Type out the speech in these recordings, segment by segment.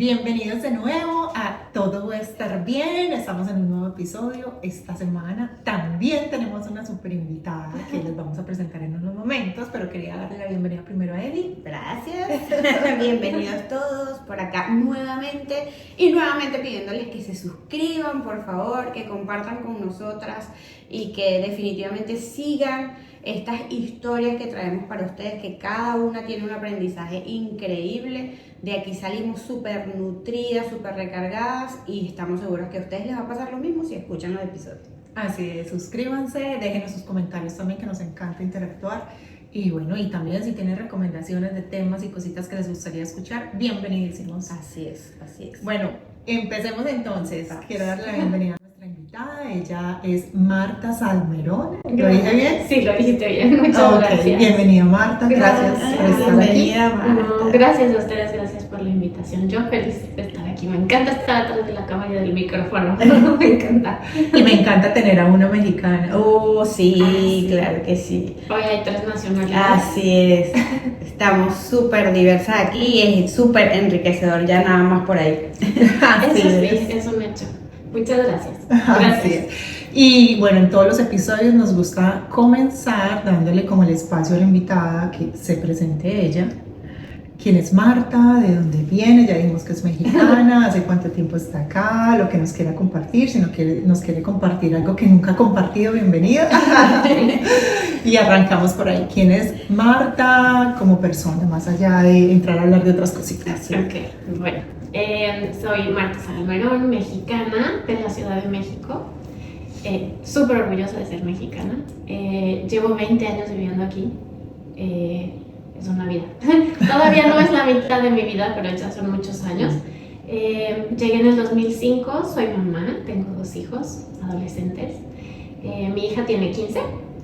Bienvenidos de nuevo a Todo va a estar bien. Estamos en un nuevo episodio. Esta semana también tenemos una super invitada que les vamos a presentar en unos momentos, pero quería darle la bienvenida primero a Eli. Gracias. Bienvenidos todos por acá nuevamente y nuevamente pidiéndoles que se suscriban, por favor, que compartan con nosotras y que definitivamente sigan estas historias que traemos para ustedes, que cada una tiene un aprendizaje increíble. De aquí salimos súper nutridas, súper recargadas y estamos seguros que a ustedes les va a pasar lo mismo si escuchan los episodios. Así es, suscríbanse, déjenos sus comentarios también, que nos encanta interactuar. Y bueno, y también si tienen recomendaciones de temas y cositas que les gustaría escuchar, bienvenidísimos. Así es, así es. Bueno, empecemos entonces. Quiero darle la bienvenida a nuestra invitada. Ella es Marta Salmerón. ¿Lo dije bien? Sí, lo dijiste bien. Muchas gracias. Bienvenida, Marta. Gracias por estar Bienvenida, aquí. Marta. No, gracias a ustedes, gracias por la invitación. Yo feliz de estar aquí. Me encanta estar atrás de la cámara y del micrófono. Me encanta. Y me encanta tener a una mexicana. Oh, sí, claro que sí. Hoy hay 3 nacionalidades. Así es. Estamos súper diversas aquí y es súper enriquecedor ya nada más por ahí. Así Eso sí, es. es un hecho. Muchas gracias. Así Gracias. es. Y bueno, en todos los episodios nos gusta comenzar dándole como el espacio a la invitada que se presente ella. ¿Quién es Marta? ¿De dónde viene? Ya dijimos que es mexicana, ¿hace cuánto tiempo está acá? Lo que nos quiera compartir, si nos quiere compartir algo que nunca ha compartido, bienvenida. Y arrancamos por ahí. ¿Quién es Marta como persona, más allá de entrar a hablar de otras cositas? ¿Sí? Ok, bueno. Soy Marta Salmerón, mexicana de la Ciudad de México. Súper orgullosa de ser mexicana. Llevo 20 años viviendo aquí. Es una vida. Todavía no es la mitad de mi vida, pero ya son muchos años. Llegué en el 2005, soy mamá, tengo 2 hijos adolescentes. Mi hija tiene 15,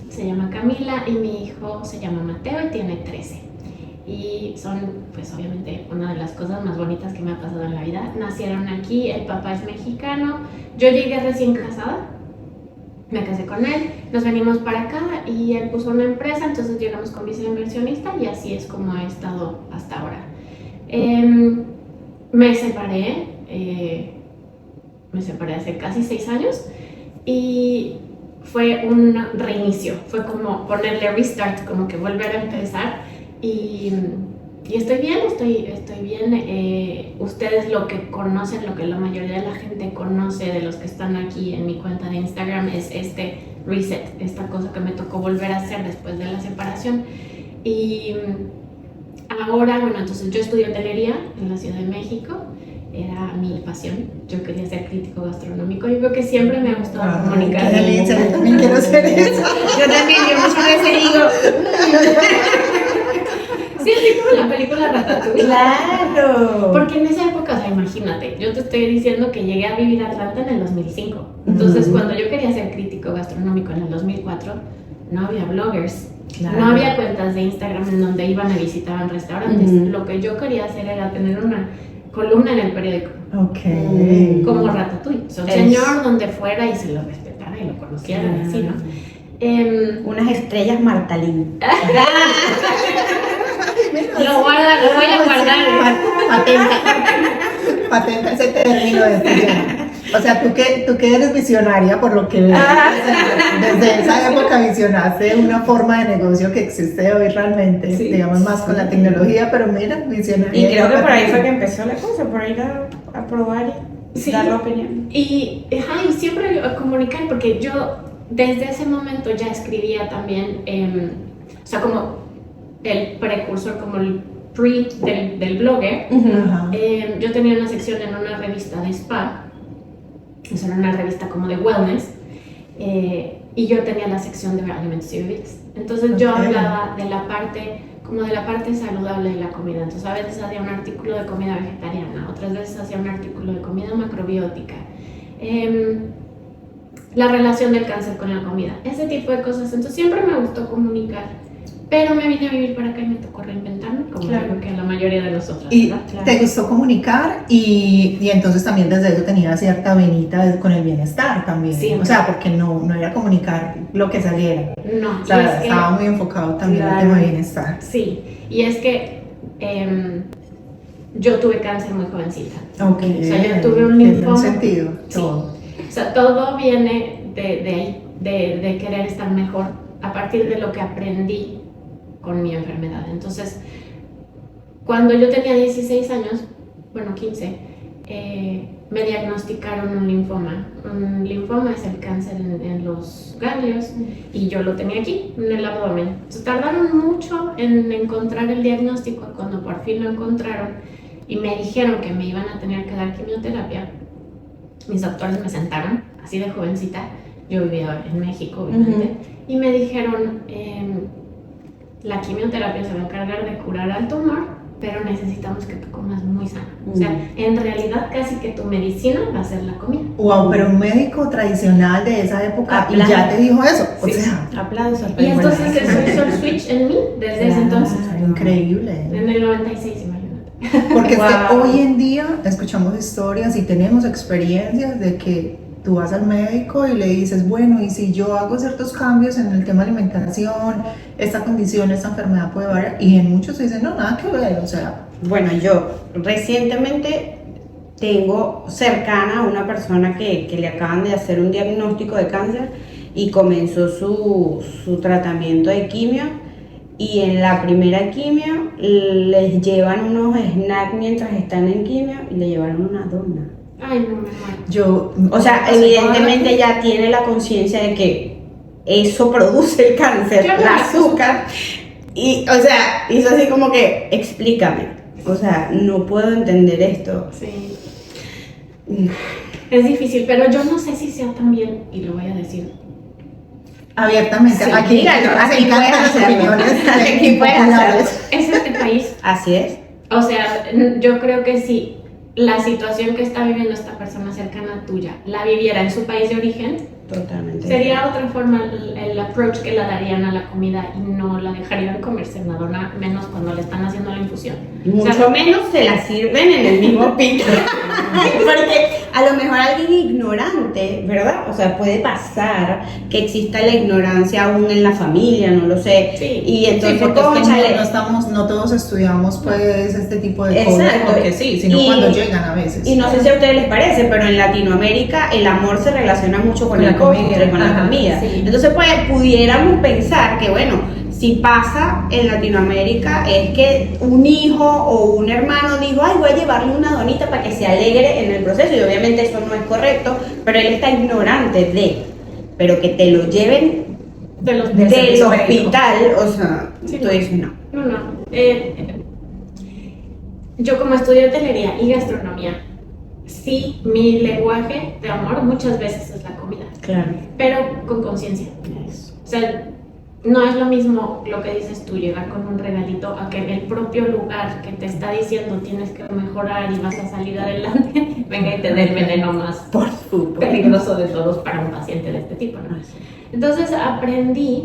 se llama Camila, y mi hijo se llama Mateo y tiene 13. Y son, pues obviamente, una de las cosas más bonitas que me ha pasado en la vida. Nacieron aquí, el papá es mexicano, yo llegué recién casada. Me casé con él, nos venimos para acá y él puso una empresa, entonces llegamos con visa de inversionista y así es como he estado hasta ahora. Me separé hace casi 6 años y fue un reinicio, fue como ponerle restart, como que volver a empezar y estoy bien, estoy bien. Ustedes lo que conocen, lo que la mayoría de la gente conoce de los que están aquí en mi cuenta de Instagram es este reset, esta cosa que me tocó volver a hacer después de la separación. Y ahora, bueno, entonces yo estudié hotelería en la Ciudad de México, era mi pasión, yo quería ser crítico gastronómico, yo creo que siempre me ha gustado comunicar. Qué delicia, yo también quiero ser eso. Yo también, yo muchas veces digo... Sí, así como la película Ratatouille. ¡Claro! Porque en esa época, o sea, imagínate, yo te estoy diciendo que llegué a vivir a Atlanta en el 2005. Entonces, cuando yo quería ser crítico gastronómico en el 2004, no había bloggers, Claro. no había cuentas de Instagram en donde iban y visitaban restaurantes. Lo que yo quería hacer era tener una columna en el periódico, Ok. como Ratatouille. O sea, un señor donde fuera y se lo respetara y lo conocieran, así, ¿no? Unas estrellas Martalín. Lo voy a guardar. Patenta ese término de tuya. O sea, tú que eres visionaria, por lo que veo, desde esa época visionaste una forma de negocio que existe hoy realmente, Sí. digamos más con la tecnología, pero mira, visionaria. Y creo que por ahí fue que empezó la cosa, por ir a probar y Sí. dar la opinión. Y siempre comunicar, porque yo desde ese momento ya escribía también, o sea, como el precursor, como el pre del blogger. Ajá. Yo tenía una sección en una revista de spa, o sea, era una revista como de wellness, y yo tenía la sección de alimentos y bebidas. Entonces yo Ok. hablaba de la parte saludable de la comida. Entonces a veces hacía un artículo de comida vegetariana, otras veces hacía un artículo de comida macrobiótica, la relación del cáncer con la comida, ese tipo de cosas. Entonces siempre me gustó comunicar. Pero me vine a vivir para acá y me tocó reinventarme, como Claro. creo que a la mayoría de nosotros. Y ¿verdad? Claro. te gustó comunicar y entonces también desde eso tenía cierta venita con el bienestar también. Siempre. O sea, porque no era comunicar lo que saliera. No, O y sea, es que, estaba muy enfocado también en el Claro. tema de bienestar. sí, y es que yo tuve cáncer muy jovencita. Ok. O sea, yo tuve un Tiene linfoma. sentido, Sí. todo. O sea, todo viene de ahí, de querer estar mejor a partir de lo que aprendí con mi enfermedad. Entonces, cuando yo tenía 16 años, bueno, 15, me diagnosticaron un linfoma. Un linfoma es el cáncer en los ganglios y yo lo tenía aquí, en el abdomen. Entonces, tardaron mucho en encontrar el diagnóstico. Cuando por fin lo encontraron y me dijeron que me iban a tener que dar quimioterapia, mis doctores me sentaron, así de jovencita, yo vivía en México, obviamente, y me dijeron, la quimioterapia se va a encargar de curar al tumor, pero necesitamos que tú comas muy sano. O sea, en realidad casi que tu medicina va a ser la comida. Wow, pero un médico tradicional de esa época y ya te dijo eso. O Sí. sea, Aplausos. Y entonces eso hizo el switch en mí desde ese entonces. increíble. En el 96, imagínate. Porque es que Wow. hoy en día escuchamos historias y tenemos experiencias de que tú vas al médico y le dices, bueno, y si yo hago ciertos cambios en el tema de alimentación, esta condición, esta enfermedad puede variar, y en muchos dicen, no, nada que ver, o sea, Bueno, yo recientemente tengo cercana a una persona que le acaban de hacer un diagnóstico de cáncer y comenzó su tratamiento de quimio, y en la primera quimio les llevan unos snacks mientras están en quimio y le llevaron una dona. Ay, no me muero. yo... O sea, evidentemente ya tiene la conciencia de que eso produce el cáncer, Yo no el me azúcar. Y, o sea, hizo así como que, explícame. O sea, no puedo entender esto. Sí. Es difícil, pero yo no sé si sea también, y lo voy a decir, Abiertamente, Sí, aquí, dígalo, nos aquí encantan puedes las hacerlo. opiniones Aquí puedes populares. es este país. Así es. O sea, yo creo que si la situación que está viviendo esta persona cercana tuya la viviera en su país de origen, Totalmente. sería otra forma el approach que le darían a la comida y no la dejarían comerse una dona, menos cuando le están haciendo la infusión. Mucho O sea, menos se la sirven en el mismo pito. Porque a lo mejor alguien ignorante, ¿verdad? O sea, puede pasar que exista la ignorancia aún en la familia, no lo sé. Sí. Y entonces, Sí, porque es que cónchale, no estamos, no todos estudiamos pues este tipo de cosas, Exacto. porque sí, sino Y- cuando llegan a veces. y no sé si a ustedes les parece, pero en Latinoamérica el amor se relaciona mucho con Con el la comida. postre, con la Ajá, comida. sí. Entonces, pues, pudiéramos pensar que, bueno, si pasa en Latinoamérica es que un hijo o un hermano dijo, ay, voy a llevarle una donita para que se alegre en el proceso, y obviamente eso no es correcto, pero él está ignorante pero que te lo lleven de los Del del servicio médico. hospital, o sea, Sí. tú dices no. No. Yo como estudio hotelería y gastronomía, sí, mi lenguaje de amor muchas veces es la comida, Claro. pero con conciencia. O sea, no es lo mismo lo que dices tú, llegar con un regalito, a que el propio lugar que te está diciendo tienes que mejorar y vas a salir adelante, venga y te dé el veneno más Por supuesto. peligroso de todos para un paciente de este tipo, ¿no? Entonces aprendí,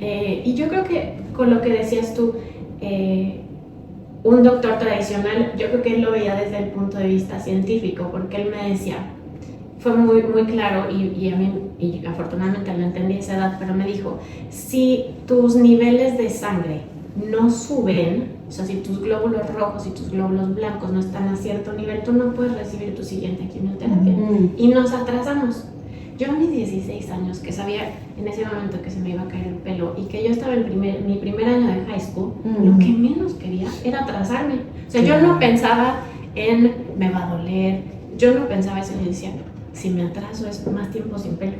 y yo creo que con lo que decías tú, un doctor tradicional, yo creo que él lo veía desde el punto de vista científico, porque él me decía, fue muy, muy claro, y a mí, y afortunadamente lo entendí a esa edad, pero me dijo, si tus niveles de sangre no suben, o sea, si tus glóbulos rojos y tus glóbulos blancos no están a cierto nivel, tú no puedes recibir tu siguiente quimioterapia. Y nos atrasamos. Yo a mis 16 años, que sabía en ese momento que se me iba a caer el pelo y que yo estaba en mi primer año de high school, lo que menos quería era atrasarme. O sea, yo no pensaba en me va a doler, yo no pensaba eso, yo decía, si me atraso es más tiempo sin pelo.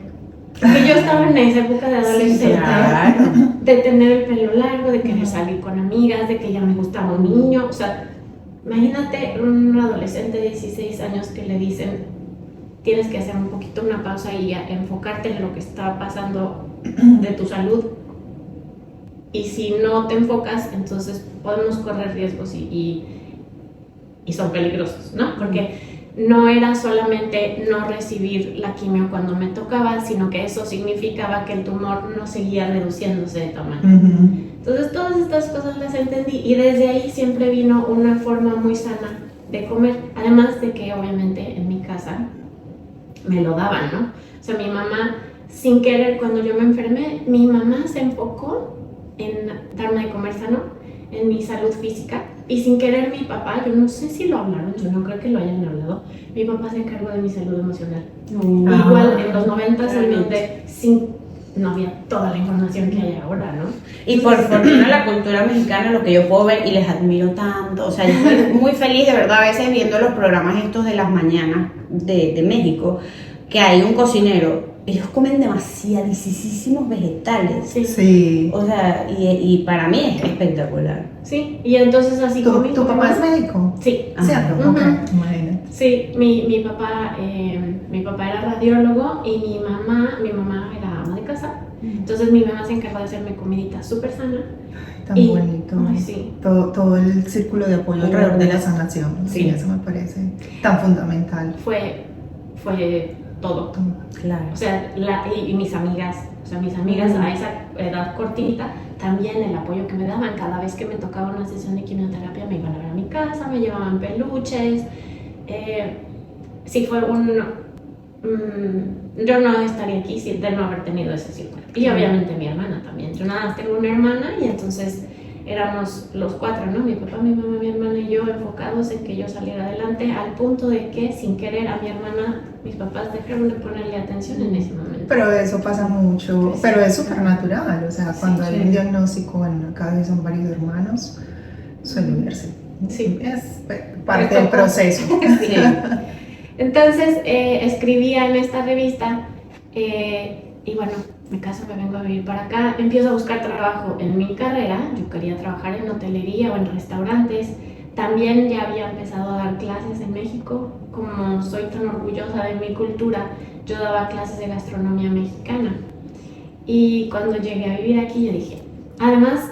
Porque yo estaba en esa época de adolescencia, claro. de tener el pelo largo, de querer salir con amigas, de que ya me gustaba un niño. O sea, imagínate un adolescente de 16 años que le dicen, tienes que hacer un poquito una pausa y enfocarte en lo que está pasando de tu salud. Y si no te enfocas, entonces podemos correr riesgos y son peligrosos, ¿no? Porque no era solamente no recibir la quimio cuando me tocaba, sino que eso significaba que el tumor no seguía reduciéndose de tamaño. Entonces todas estas cosas las entendí y desde ahí siempre vino una forma muy sana de comer, además de que obviamente en mi casa me lo daban, ¿no? O sea, mi mamá, sin querer, cuando yo me enfermé, mi mamá se enfocó en darme de comer sano, en mi salud física, Y sin querer mi papá, yo no sé si lo hablaron, yo no creo que lo hayan hablado, mi papá se encargó de mi salud emocional. Igual en los 90s, en donde no había toda la información que hay ahora, ¿no? Y por fortuna la cultura mexicana, lo que yo puedo ver y les admiro tanto, o sea, yo estoy muy feliz de verdad a veces viendo los programas estos de las mañanas de México, que hay un cocinero, ellos comen demasiadísimos vegetales. Sí. Sí. O sea, y para mí es espectacular. Sí, y entonces así ¿Tu, comí. tu papá es médico? Sí. ¿Cierto? Ujú. Ok, imagínate. Sí, mi papá era radiólogo y mi mamá era ama de casa. Entonces mi mamá se encargó de hacerme comidita súper sana. Tan Y- bonito. ay, sí. Todo el círculo de apoyo alrededor de la sanación. Sí, Sí. eso me parece tan fundamental. Fue todo. Claro. O sea, y mis amigas, a esa edad cortita, también el apoyo que me daban cada vez que me tocaba una sesión de quimioterapia, me iban a ver a mi casa, me llevaban peluches. Sí, fue yo no estaría aquí de no haber tenido ese círculo. Y obviamente mi hermana también. Yo nada más tengo una hermana y entonces éramos los cuatro, ¿no? Mi papá, mi mamá, mi hermana y yo enfocados en que yo saliera adelante, al punto de que sin querer a mi hermana, mis papás dejaron de ponerle atención en ese momento. Pero eso pasa mucho, Sí. pero es súper natural, o sea, cuando Sí. hay un diagnóstico en una casa y son varios hermanos, suele verse. Sí. Es parte del proceso. Sí. Entonces escribía en esta revista y bueno, me caso, me vengo a vivir para acá, empiezo a buscar trabajo en mi carrera, yo quería trabajar en hotelería o en restaurantes, también ya había empezado a dar clases en México, como soy tan orgullosa de mi cultura, yo daba clases de gastronomía mexicana y cuando llegué a vivir aquí yo dije, además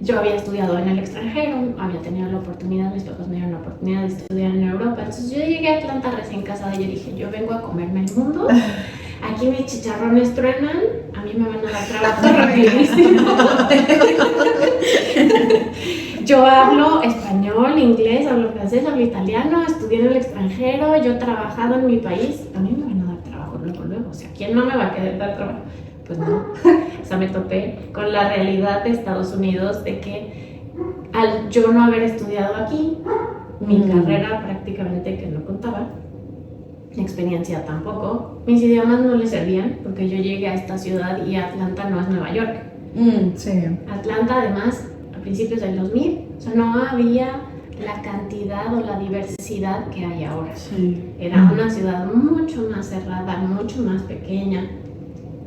yo había estudiado en el extranjero, había tenido la oportunidad, mis papás me dieron la oportunidad de estudiar en Europa, entonces yo llegué a Atlanta recién casada y yo dije, yo vengo a comerme el mundo, aquí mis chicharrones truenan, a mí me van a dar trabajo rapidísimo. Yo hablo español, inglés, hablo francés, hablo italiano, estudié en el extranjero, yo he trabajado en mi país, a mí me van a dar trabajo luego, o sea, ¿quién no me va a querer dar trabajo? Pues no, o sea, me topé con la realidad de Estados Unidos de que al yo no haber estudiado aquí, mi carrera prácticamente que no contaba, mi experiencia tampoco, mis idiomas no le servían porque yo llegué a esta ciudad y Atlanta no es Nueva York. Sí. Atlanta además, a principios del 2000, o sea, no había la cantidad o la diversidad que hay ahora. Sí. Era una ciudad mucho más cerrada, mucho más pequeña.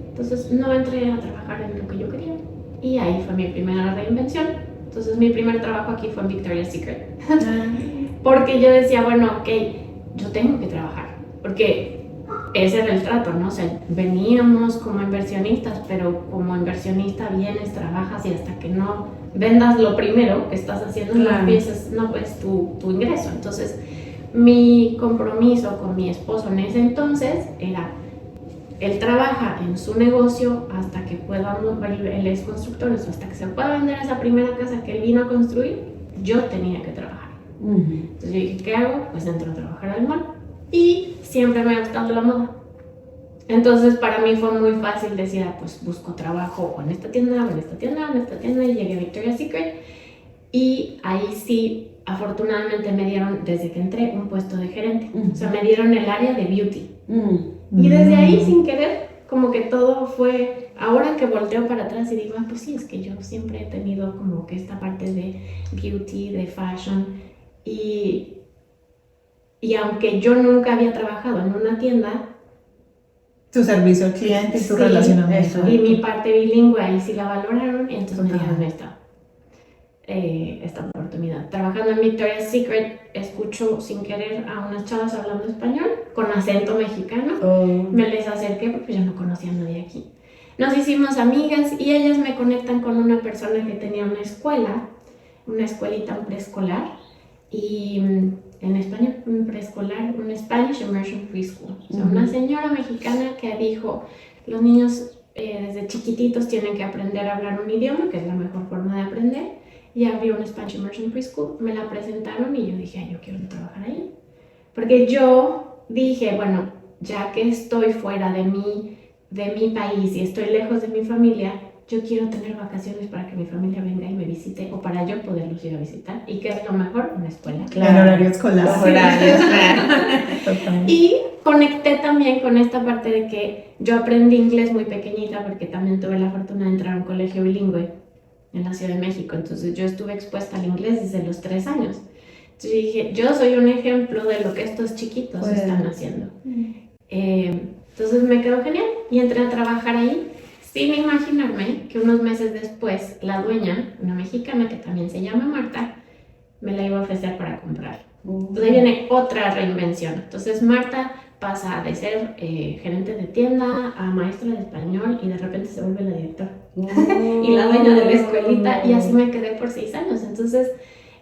Entonces no entré a trabajar en lo que yo quería. Y ahí fue mi primera reinvención. Entonces mi primer trabajo aquí fue en Victoria's Secret. Porque yo decía, bueno, ok, yo tengo que trabajar. Porque ese era el trato, ¿no? O sea, veníamos como inversionistas, pero como inversionista vienes, trabajas y hasta que no vendas lo primero que estás haciendo, no empiezas, no ves tu ingreso. Entonces mi compromiso con mi esposo en ese entonces era: él trabaja en su negocio hasta que podamos, él es constructor, hasta que se pueda vender esa primera casa que él vino a construir, yo tenía que trabajar. Entonces yo dije, ¿qué hago? Pues entro a trabajar al mall. Y siempre me ha gustado la moda. Entonces para mí fue muy fácil decir, pues busco trabajo o en esta tienda, o en esta tienda, o en esta tienda, y llegué a Victoria's Secret. Y ahí sí, afortunadamente me dieron, desde que entré, un puesto de gerente. O sea, me dieron el área de beauty. Y desde ahí, sin querer, como que todo fue, ahora que volteo para atrás y digo, pues sí, es que yo siempre he tenido como que esta parte de beauty, de fashion, y aunque yo nunca había trabajado en una tienda, Tu servicio al cliente y tu sí, relacionamiento. y mi parte bilingüe ahí sí la valoraron, y entonces me Total. dieron esta oportunidad. Trabajando en Victoria's Secret, escucho sin querer a unas chavas hablando español con acento mexicano. Me les acerqué porque yo no conocía a nadie aquí. Nos hicimos amigas y ellas me conectan con una persona que tenía una escuela, una escuelita, un preescolar, y en español, un preescolar, un Spanish Immersion Preschool. O sea, una señora mexicana que dijo, los niños desde chiquititos tienen que aprender a hablar un idioma, que es la mejor forma de aprender, y abrió un Spanish Immersion Preschool. Me la presentaron y yo dije, ay, yo quiero trabajar ahí. Porque yo dije, bueno, ya que estoy fuera de mi país y estoy lejos de mi familia, yo quiero tener vacaciones para que mi familia venga y me visite o para yo poderlos ir a visitar. ¿Y qué es lo mejor? Una escuela. El horario escolar. Los horarios, claro. Total. Y conecté también con esta parte de que yo aprendí inglés muy pequeñita porque también tuve la fortuna de entrar a un colegio bilingüe en la Ciudad de México. Entonces yo estuve expuesta al inglés desde los 3 años. Entonces dije, yo soy un ejemplo de lo que estos chiquitos Pues. están haciendo. Entonces me quedó genial y entré a trabajar ahí sin imaginarme que unos meses después la dueña, una mexicana que también se llama Marta, me la iba a ofrecer para comprar. Entonces ahí viene otra reinvención. Entonces Marta pasa de ser gerente de tienda a maestra de español y de repente se vuelve la directora y la dueña de la escuelita, y así me quedé por 6 años. Entonces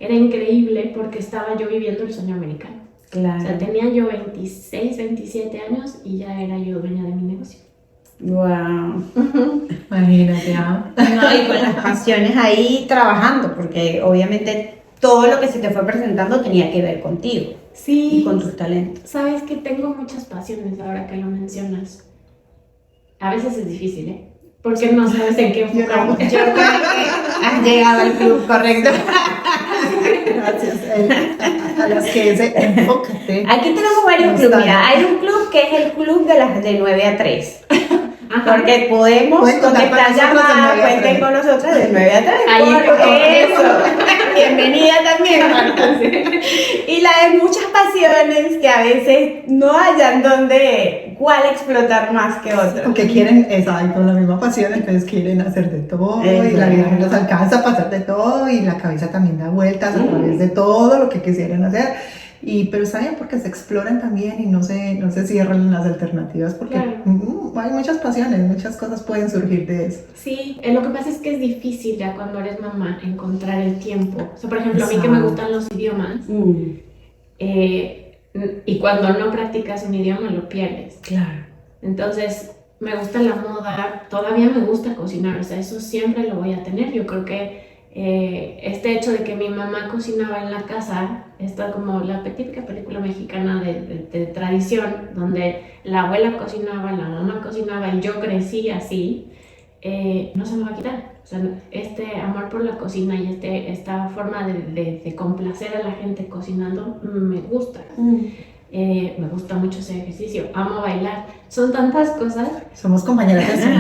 era increíble porque estaba yo viviendo el sueño americano. Claro. O sea, tenía yo 26, 27 años y ya era yo dueña de mi negocio. Wow. Imagínate, ¿ah? No, y con las pasiones ahí trabajando, porque obviamente todo lo que se te fue presentando tenía que ver contigo y Sí, con tus talentos. sabes que tengo muchas pasiones ahora que lo mencionas. A veces es difícil, ¿eh? Porque no sabes en qué enfocarme. Yo creo que has llegado al club correcto. Gracias. A las que ese enfócate. Aquí tenemos varios No clubes. está. Mira, hay un club que es el club de las de 9 a 3. Ajá. Porque podemos Pueden contar con contestar nosotros de llamadas, 9 a 3. cuenten con nosotros de 9 a 3. Ahí Porque eso. Bienvenida también, Marta. Y la de muchas pasiones que a veces no hayan cuál explotar más que otra. Porque quieren, exacto, la misma pasión, entonces quieren hacer de todo y la vida no les alcanza para hacer de todo y la cabeza también da vueltas a través de todo lo que quisieran hacer. Pero está bien porque se exploran también y no se cierran las alternativas porque Claro. Hay muchas pasiones, muchas cosas pueden surgir de eso. Sí, lo que pasa es que es difícil ya cuando eres mamá encontrar el tiempo. O sea, por ejemplo, a mí que me gustan los idiomas, y cuando no practicas un idioma lo pierdes. Claro. Entonces, me gusta la moda, todavía me gusta cocinar, o sea, eso siempre lo voy a tener. Yo creo que este hecho de que mi mamá cocinaba en la casa, está como la típica película mexicana de tradición, donde la abuela cocinaba, la mamá cocinaba y yo crecí así, no se me va a quitar. O sea, este amor por la cocina y esta forma de complacer a la gente cocinando me gusta. Me gusta mucho ese ejercicio, amo bailar, son tantas cosas. Somos compañeras de sueño.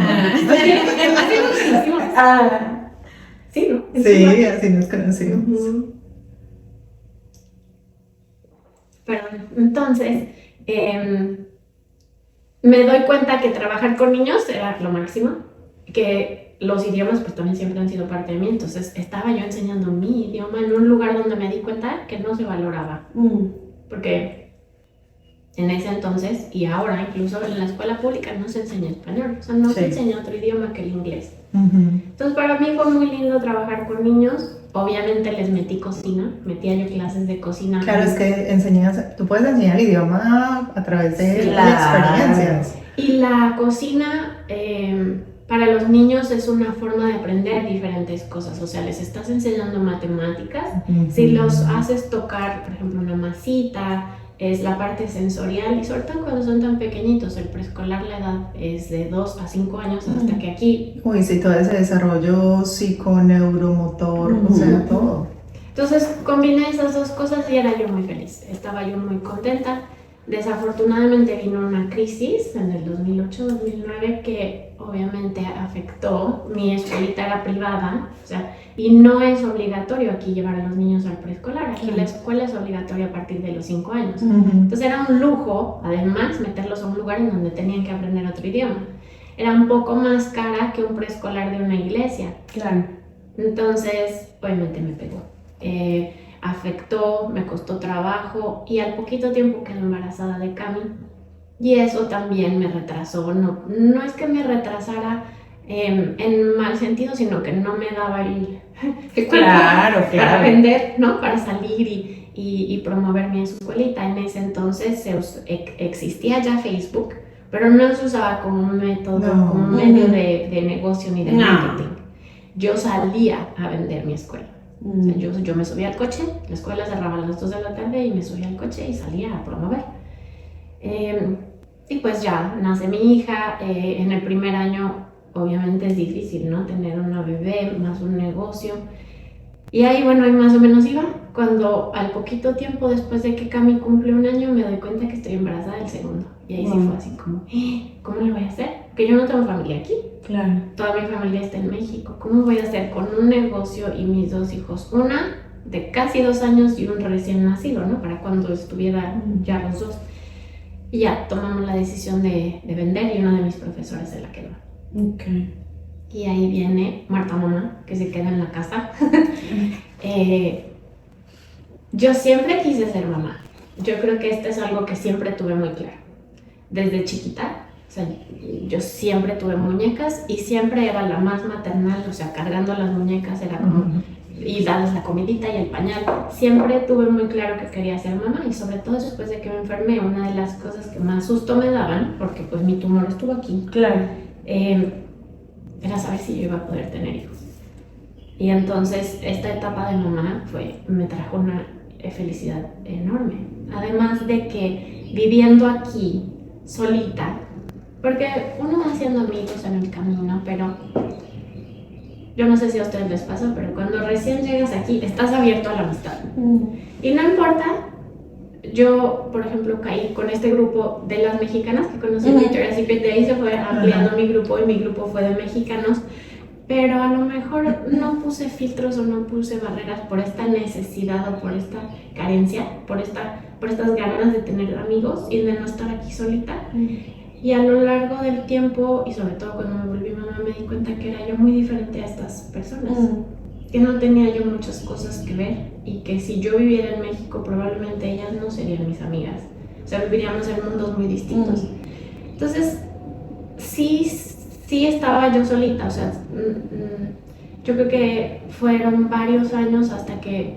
Sí, ¿no? Sí, así nos conocimos. Ujú. Perdón. Entonces, me doy cuenta que trabajar con niños era lo máximo, que los idiomas pues también siempre han sido parte de mí. Entonces estaba yo enseñando mi idioma en un lugar donde me di cuenta que no se valoraba, porque en ese entonces y ahora incluso en la escuela pública no se enseña español, o sea, no se enseña otro idioma que el inglés. Entonces para mí fue muy lindo trabajar con niños. Obviamente les metí cocina, metía yo clases de cocina. Claro, es que tú puedes enseñar el idioma a través de experiencias. Y la cocina para los niños es una forma de aprender diferentes cosas. O sea, les estás enseñando matemáticas. Si los haces tocar, por ejemplo, una masita, es la parte sensorial, y sobre todo cuando son tan pequeñitos. El preescolar, la edad es de 2 a 5 años, hasta que aquí... Uy, sí, todo ese desarrollo psiconeuromotor, o sea, todo. Entonces combiné esas dos cosas y era yo muy feliz, estaba yo muy contenta. Desafortunadamente vino una crisis en el 2008-2009 que obviamente afectó. Mi escuelita era privada, o sea, y no es obligatorio aquí llevar a los niños al preescolar. Aquí la escuela es obligatoria a partir de los 5 años. Entonces era un lujo, además, meterlos a un lugar en donde tenían que aprender otro idioma. Era un poco más cara que un preescolar de una iglesia. Claro. Entonces, obviamente me pegó. Afectó, me costó trabajo y al poquito tiempo quedé embarazada de Cami. Y eso también me retrasó. No es que me retrasara en mal sentido, sino que no me daba el Claro. para vender, ¿no? Para salir y promover mi escuelita. En ese entonces existía ya Facebook, pero no se usaba como un método, como un medio de negocio ni de marketing. Yo salía a vender mi escuela. O sea, yo me subía al coche, la escuela cerraba a las 2 de la tarde y me subía al coche y salía a promover. Y pues ya nace mi hija. En el primer año obviamente es difícil, ¿no? Tener una bebé más un negocio. Y ahí, bueno, ahí más o menos iba. Cuando al poquito tiempo después de que Cami cumple un año, me doy cuenta que estoy embarazada del segundo. Y ahí sí fue así como, ¿cómo lo voy a hacer? Porque yo no tengo familia aquí. Claro. Toda mi familia está en México. ¿Cómo voy a hacer con un negocio y mis 2 hijos? Una de casi 2 años y un recién nacido, ¿no? Para cuando estuviera ya los 2. Y ya tomamos la decisión de vender y una de mis profesoras se la quedó. Okay. Y ahí viene Marta Mamá, que se queda en la casa. Yo siempre quise ser mamá. Yo creo que esto es algo que siempre tuve muy claro. Desde chiquita, o sea, yo siempre tuve muñecas y siempre era la más maternal, o sea, cargando las muñecas era como... y darles la comidita y el pañal. Siempre tuve muy claro que quería ser mamá y sobre todo después de que me enfermé, una de las cosas que más susto me daban, porque pues mi tumor estuvo aquí, Claro. era saber si yo iba a poder tener hijos. Y entonces esta etapa de mamá me trajo una felicidad enorme. Además de que viviendo aquí solita, porque uno va haciendo amigos en el camino, pero yo no sé si a ustedes les pasa, pero cuando recién llegas aquí estás abierto a la amistad. Y no importa, yo por ejemplo caí con este grupo de las mexicanas que conocí en Victoria's Secret, de ahí se fue ampliando mi grupo y mi grupo fue de mexicanos, pero a lo mejor no puse filtros o no puse barreras por esta necesidad o por esta carencia, por estas ganas de tener amigos y de no estar aquí solita. Y a lo largo del tiempo, y sobre todo cuando me volví mamá, me di cuenta que era yo muy diferente a estas personas. Que no tenía yo muchas cosas que ver y que si yo viviera en México probablemente ellas no serían mis amigas. O sea, viviríamos en mundos muy distintos. Entonces, sí estaba yo solita. O sea, yo creo que fueron varios años hasta que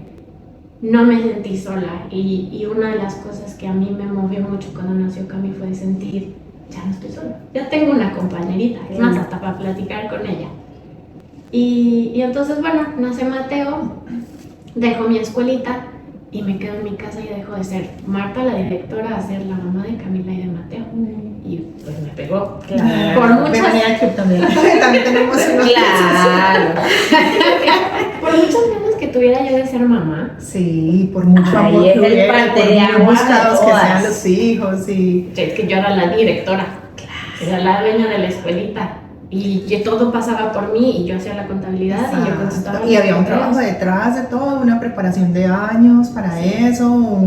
no me sentí sola. Y una de las cosas que a mí me movió mucho cuando nació Cami fue sentir, ya no estoy sola, ya tengo una compañerita, es más, hasta para platicar con ella. Y entonces, bueno, nace Mateo, dejo mi escuelita y me quedo en mi casa y dejo de ser Marta, la directora, a ser la mamá de Camila y de Mateo. Y pues me pegó. Claro. Por muchas... Bienvenida Club también. También tenemos unos Claro. Por muchas ganas que tuviera yo de ser mamá. Sí, por mucho Ahí amor es que el hubiera, parte por de muy agua buscados de que todas. sean los hijos y... Es que yo era la directora, era la dueña de la escuelita. Y todo pasaba por mí y yo hacía la contabilidad y yo contestaba. Y había un trabajo detrás de todo, una preparación de años para eso,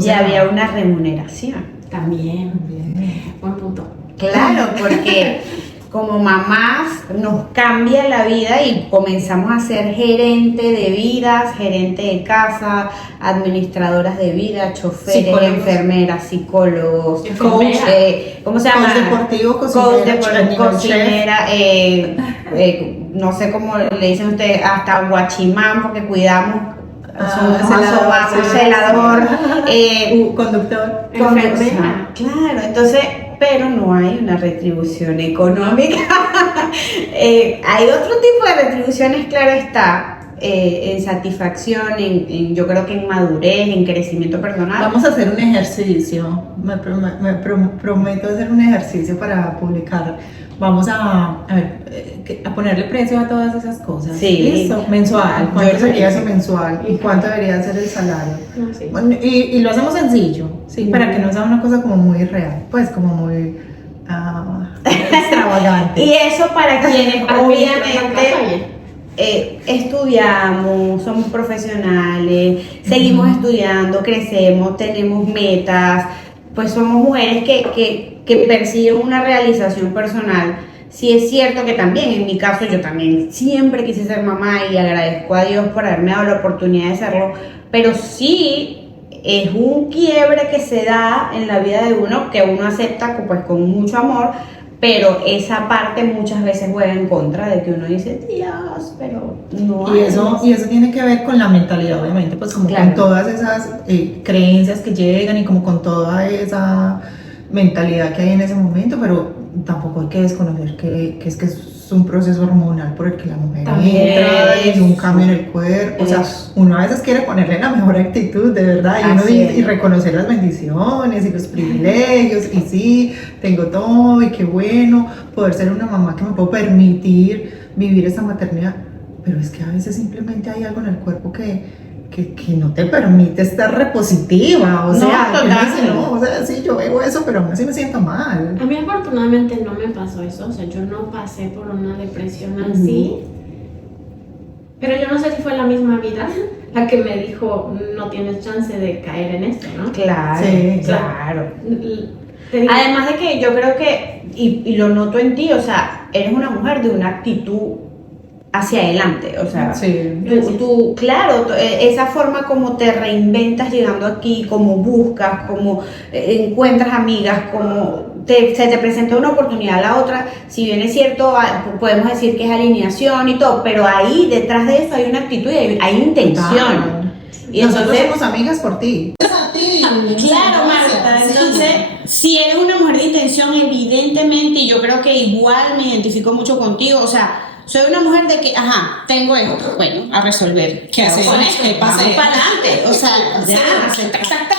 Y había una remuneración. También, Bien. buen punto. Claro, porque como mamás nos cambia la vida y comenzamos a ser gerente de vidas, gerente de casa, administradoras de vida, choferes, Psicólogos. enfermeras, psicólogos, Enfermera. ¿cómo se llama? Coach deportivo, cocinera, no sé cómo le dicen ustedes, hasta guachimán, porque cuidamos. Celador, conductor. Enfermera. Claro, entonces, pero no hay una retribución económica. Hay otro tipo de retribuciones, claro está, en satisfacción, yo creo que en madurez, en crecimiento personal. Vamos a hacer un ejercicio, prometo hacer un ejercicio para publicar. Vamos a ponerle precio a todas esas cosas. Sí. ¿Listo? Mensual. ¿Cuánto Yo sería sí. eso mensual? ¿Y cuánto debería ser el salario? No, sí. Bueno, y lo hacemos sencillo, ¿sí? Para que no sea una cosa como muy real, pues como muy extravagante. Y eso para quienes obviamente Oye, estudiamos, somos profesionales, seguimos estudiando, crecemos, tenemos metas, pues somos mujeres que persiguen una realización personal. Sí es cierto que también, en mi caso, yo también siempre quise ser mamá y agradezco a Dios por haberme dado la oportunidad de serlo, pero sí es un quiebre que se da en la vida de uno, que uno acepta pues con mucho amor, pero esa parte muchas veces juega en contra de que uno dice, Dios, pero no Y hay eso tiene que ver con la mentalidad, obviamente, pues como Claro. con todas esas creencias que llegan y como con toda esa mentalidad que hay en ese momento, pero tampoco hay que desconocer que es un proceso hormonal por el que la mujer También, entra, y un eso, cambio en el cuerpo, o sea, eso. uno a veces quiere ponerle la mejor actitud, de verdad, y uno Así es. y reconocer las bendiciones y los privilegios, y sí, tengo todo, y qué bueno poder ser una mamá que me puedo permitir vivir esa maternidad, pero es que a veces simplemente hay algo en el cuerpo que no te permite estar repositiva, o No, sea, que uno total. dice, no, o sea, sí, yo veo eso, pero aún así me siento mal. A mí afortunadamente no me pasó eso, o sea, yo no pasé por una depresión así, pero yo no sé si fue la misma vida la que me dijo, no tienes chance de caer en esto, ¿no? Claro, Sí, claro. Te digo, Además de que yo creo que, y lo noto en ti, o sea, eres una mujer de una actitud hacia adelante, o sea, Sí. claro, esa forma como te reinventas llegando aquí, como buscas, como encuentras amigas, como se te presenta una oportunidad a la otra, si bien es cierto, podemos decir que es alineación y todo, pero ahí detrás de eso hay una actitud y hay intención. Y Nosotros entonces, somos amigas por ti. claro, Marta, entonces, si eres una mujer de intención, evidentemente, y yo creo que igual me identifico mucho contigo, o sea, soy una mujer de que, ajá, tengo esto, bueno, a resolver. ¿Qué hacer? Con esto, ¿Qué pasa? vamos para adelante, o sea, ya, tac, tac, tac, tac.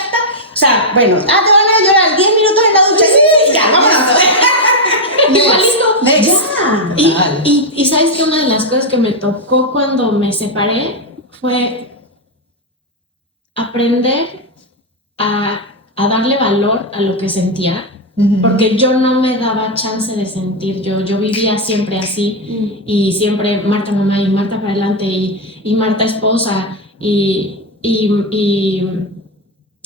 O sea, bueno, te van a llorar 10 minutos en la ducha, sí, ya, vámonos. Next. Ya. y sabes que una de las cosas que me tocó cuando me separé fue aprender a darle valor a lo que sentía, porque yo no me daba chance de sentir, yo vivía siempre así y siempre Marta mamá y Marta para adelante y Marta esposa y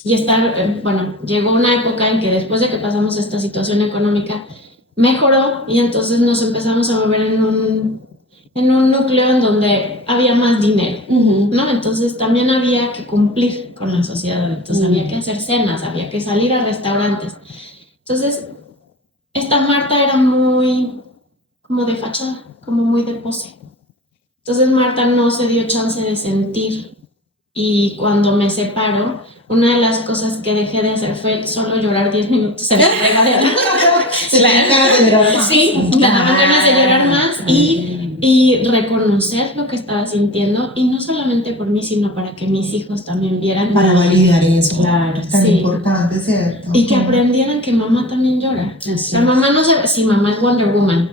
estar, bueno, llegó una época en que después de que pasamos esta situación económica mejoró y entonces nos empezamos a mover en un núcleo en donde había más dinero, ¿no? Entonces también había que cumplir con la sociedad, entonces había que hacer cenas, había que salir a restaurantes. Entonces, esta Marta era muy como de fachada, como muy de pose. Entonces Marta no se dio chance de sentir y cuando me separo, una de las cosas que dejé de hacer fue solo llorar 10 minutos en la regadera. Sí, me daban ganas de llorar más y reconocer lo que estaba sintiendo y no solamente por mí, sino para que mis hijos también vieran. Para validar eso. Claro, Es tan sí. importante, ¿cierto? Y que aprendieran que mamá también llora. La mamá no se... Si mamá es Wonder Woman,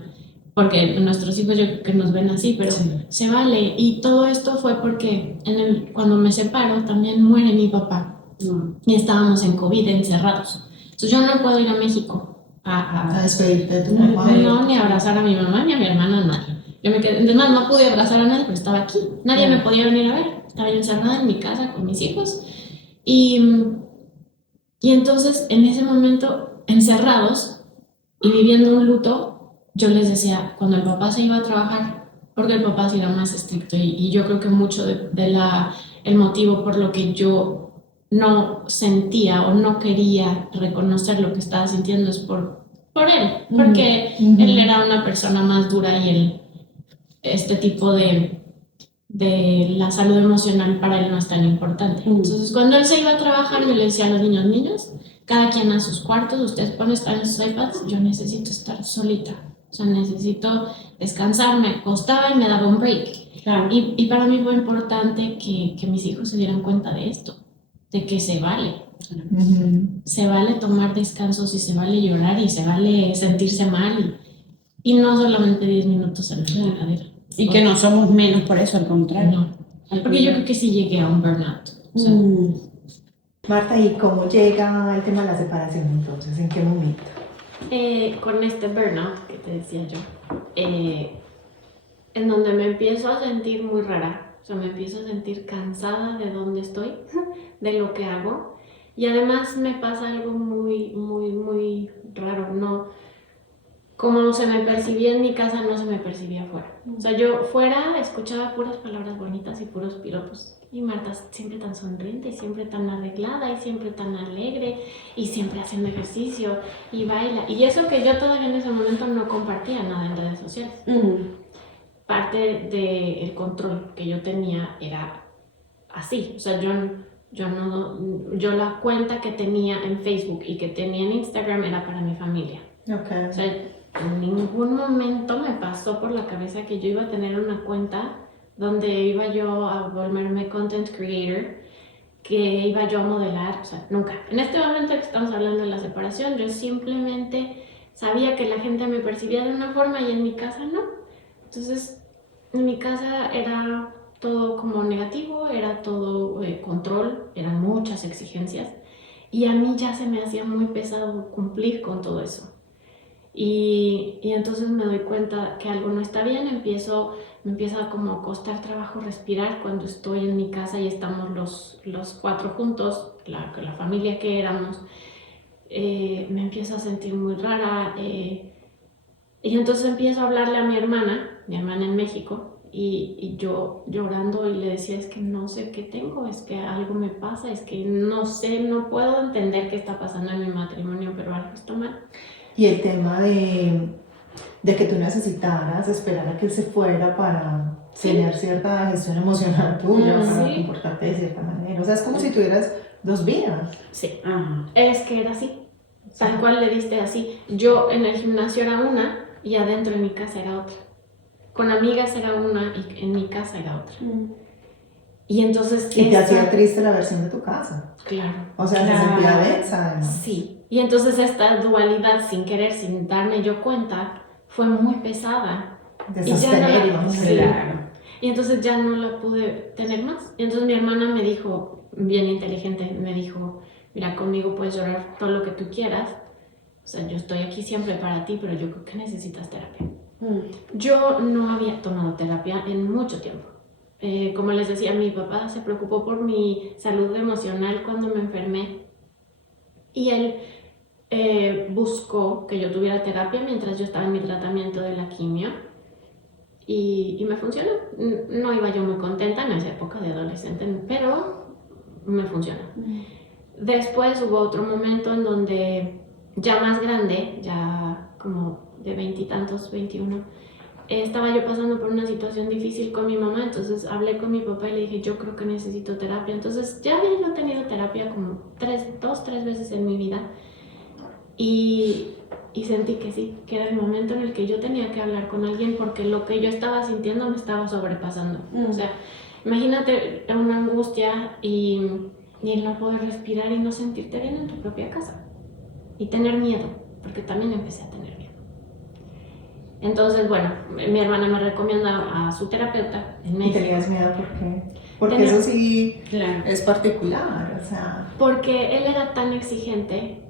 porque nuestros hijos yo creo que nos ven así, pero Sí. se vale. Y todo esto fue porque cuando me separo también muere mi papá. Y estábamos en COVID encerrados. Entonces yo no puedo ir a México A despedirte de tu mamá. no, ni abrazar a mi mamá, ni a mi hermana, a nadie. Yo me quedé, además no pude abrazar a nadie, pero estaba aquí. Nadie me podía venir a ver. Estaba yo encerrada en mi casa con mis hijos. Y entonces, en ese momento, encerrados y viviendo un luto, yo les decía, cuando el papá se iba a trabajar, porque el papá sí era más estricto y yo creo que mucho el motivo por lo que yo no sentía o no quería reconocer lo que estaba sintiendo es por él, porque él era una persona más dura y este tipo de la salud emocional para él no es tan importante. Entonces, cuando él se iba a trabajar, yo le decía a los niños, cada quien a sus cuartos, ustedes pueden estar en sus iPads, yo necesito estar solita, o sea, necesito descansar, me acostaba y me daba un break. Claro. Y para mí fue importante que mis hijos se dieran cuenta de esto, de que se vale. Se vale tomar descansos y se vale llorar y se vale sentirse mal y no solamente 10 minutos en la regadera. Y que no somos menos por eso, al contrario. No, porque yo creo que sí llegué a un burnout. O sea, Marta, ¿y cómo llega el tema de la separación entonces? ¿En qué momento? con este burnout que te decía yo, en donde me empiezo a sentir muy rara, o sea, me empiezo a sentir cansada de dónde estoy, de lo que hago, y además me pasa algo muy, muy, muy raro, no, como se me percibía en mi casa, no se me percibía afuera. O sea, yo fuera escuchaba puras palabras bonitas y puros piropos. Y Marta siempre tan sonriente, y siempre tan arreglada, y siempre tan alegre, y siempre haciendo ejercicio, y baila. Y eso que yo todavía en ese momento no compartía nada en redes sociales. Parte del control que yo tenía era así. O sea, yo la cuenta que tenía en Facebook y que tenía en Instagram era para mi familia. Okay. O sea, en ningún momento me pasó por la cabeza que yo iba a tener una cuenta donde iba yo a volverme content creator, que iba yo a modelar, o sea, nunca. En este momento que estamos hablando de la separación, yo simplemente sabía que la gente me percibía de una forma y en mi casa no. Entonces, en mi casa era todo como negativo, era todo control, eran muchas exigencias y a mí ya se me hacía muy pesado cumplir con todo eso. Y entonces me doy cuenta que algo no está bien, me empieza como a costar trabajo respirar cuando estoy en mi casa y estamos los cuatro juntos, la familia que éramos. Me empiezo a sentir muy rara y entonces empiezo a hablarle a mi hermana en México y yo llorando y le decía, es que no sé qué tengo, es que algo me pasa, es que no sé, no puedo entender qué está pasando en mi matrimonio, pero algo está mal. Y el tema de que tú necesitaras esperar a que él se fuera para tener cierta gestión emocional tuya, para comportarte de cierta manera. O sea, es como si tuvieras dos vidas. Sí, es que era así, tal cual le diste así. Yo en el gimnasio era una y adentro en mi casa era otra. Con amigas era una y en mi casa era otra. Y entonces... Y te hacía triste la versión de tu casa. Claro. O sea, se sentía densa además. Sí. Y entonces esta dualidad, sin querer, sin darme yo cuenta, fue muy pesada. De sostener y vamos a claro. Y entonces ya no la pude tener más. Y entonces mi hermana me dijo, bien inteligente, me dijo, mira, conmigo puedes llorar todo lo que tú quieras. O sea, yo estoy aquí siempre para ti, pero yo creo que necesitas terapia. Yo no había tomado terapia en mucho tiempo. Como les decía, mi papá se preocupó por mi salud emocional cuando me enfermé. Y él buscó que yo tuviera terapia mientras yo estaba en mi tratamiento de la quimio y me funcionó. No iba yo muy contenta en esa época de adolescente, pero me funcionó. Después hubo otro momento en donde ya más grande, ya como de 20 y tantos, 21, estaba yo pasando por una situación difícil con mi mamá, entonces hablé con mi papá y le dije, yo creo que necesito terapia. Entonces ya había yo tenido terapia como 2-3 veces en mi vida y sentí que sí, que era el momento en el que yo tenía que hablar con alguien porque lo que yo estaba sintiendo me estaba sobrepasando. O sea, imagínate una angustia y el no poder respirar y no sentirte bien en tu propia casa y tener miedo, porque también empecé a tener miedo. Entonces, bueno, mi hermana me recomienda a su terapeuta en México. ¿Y tenías miedo por qué? Porque eso sí es particular, o sea... Porque él era tan exigente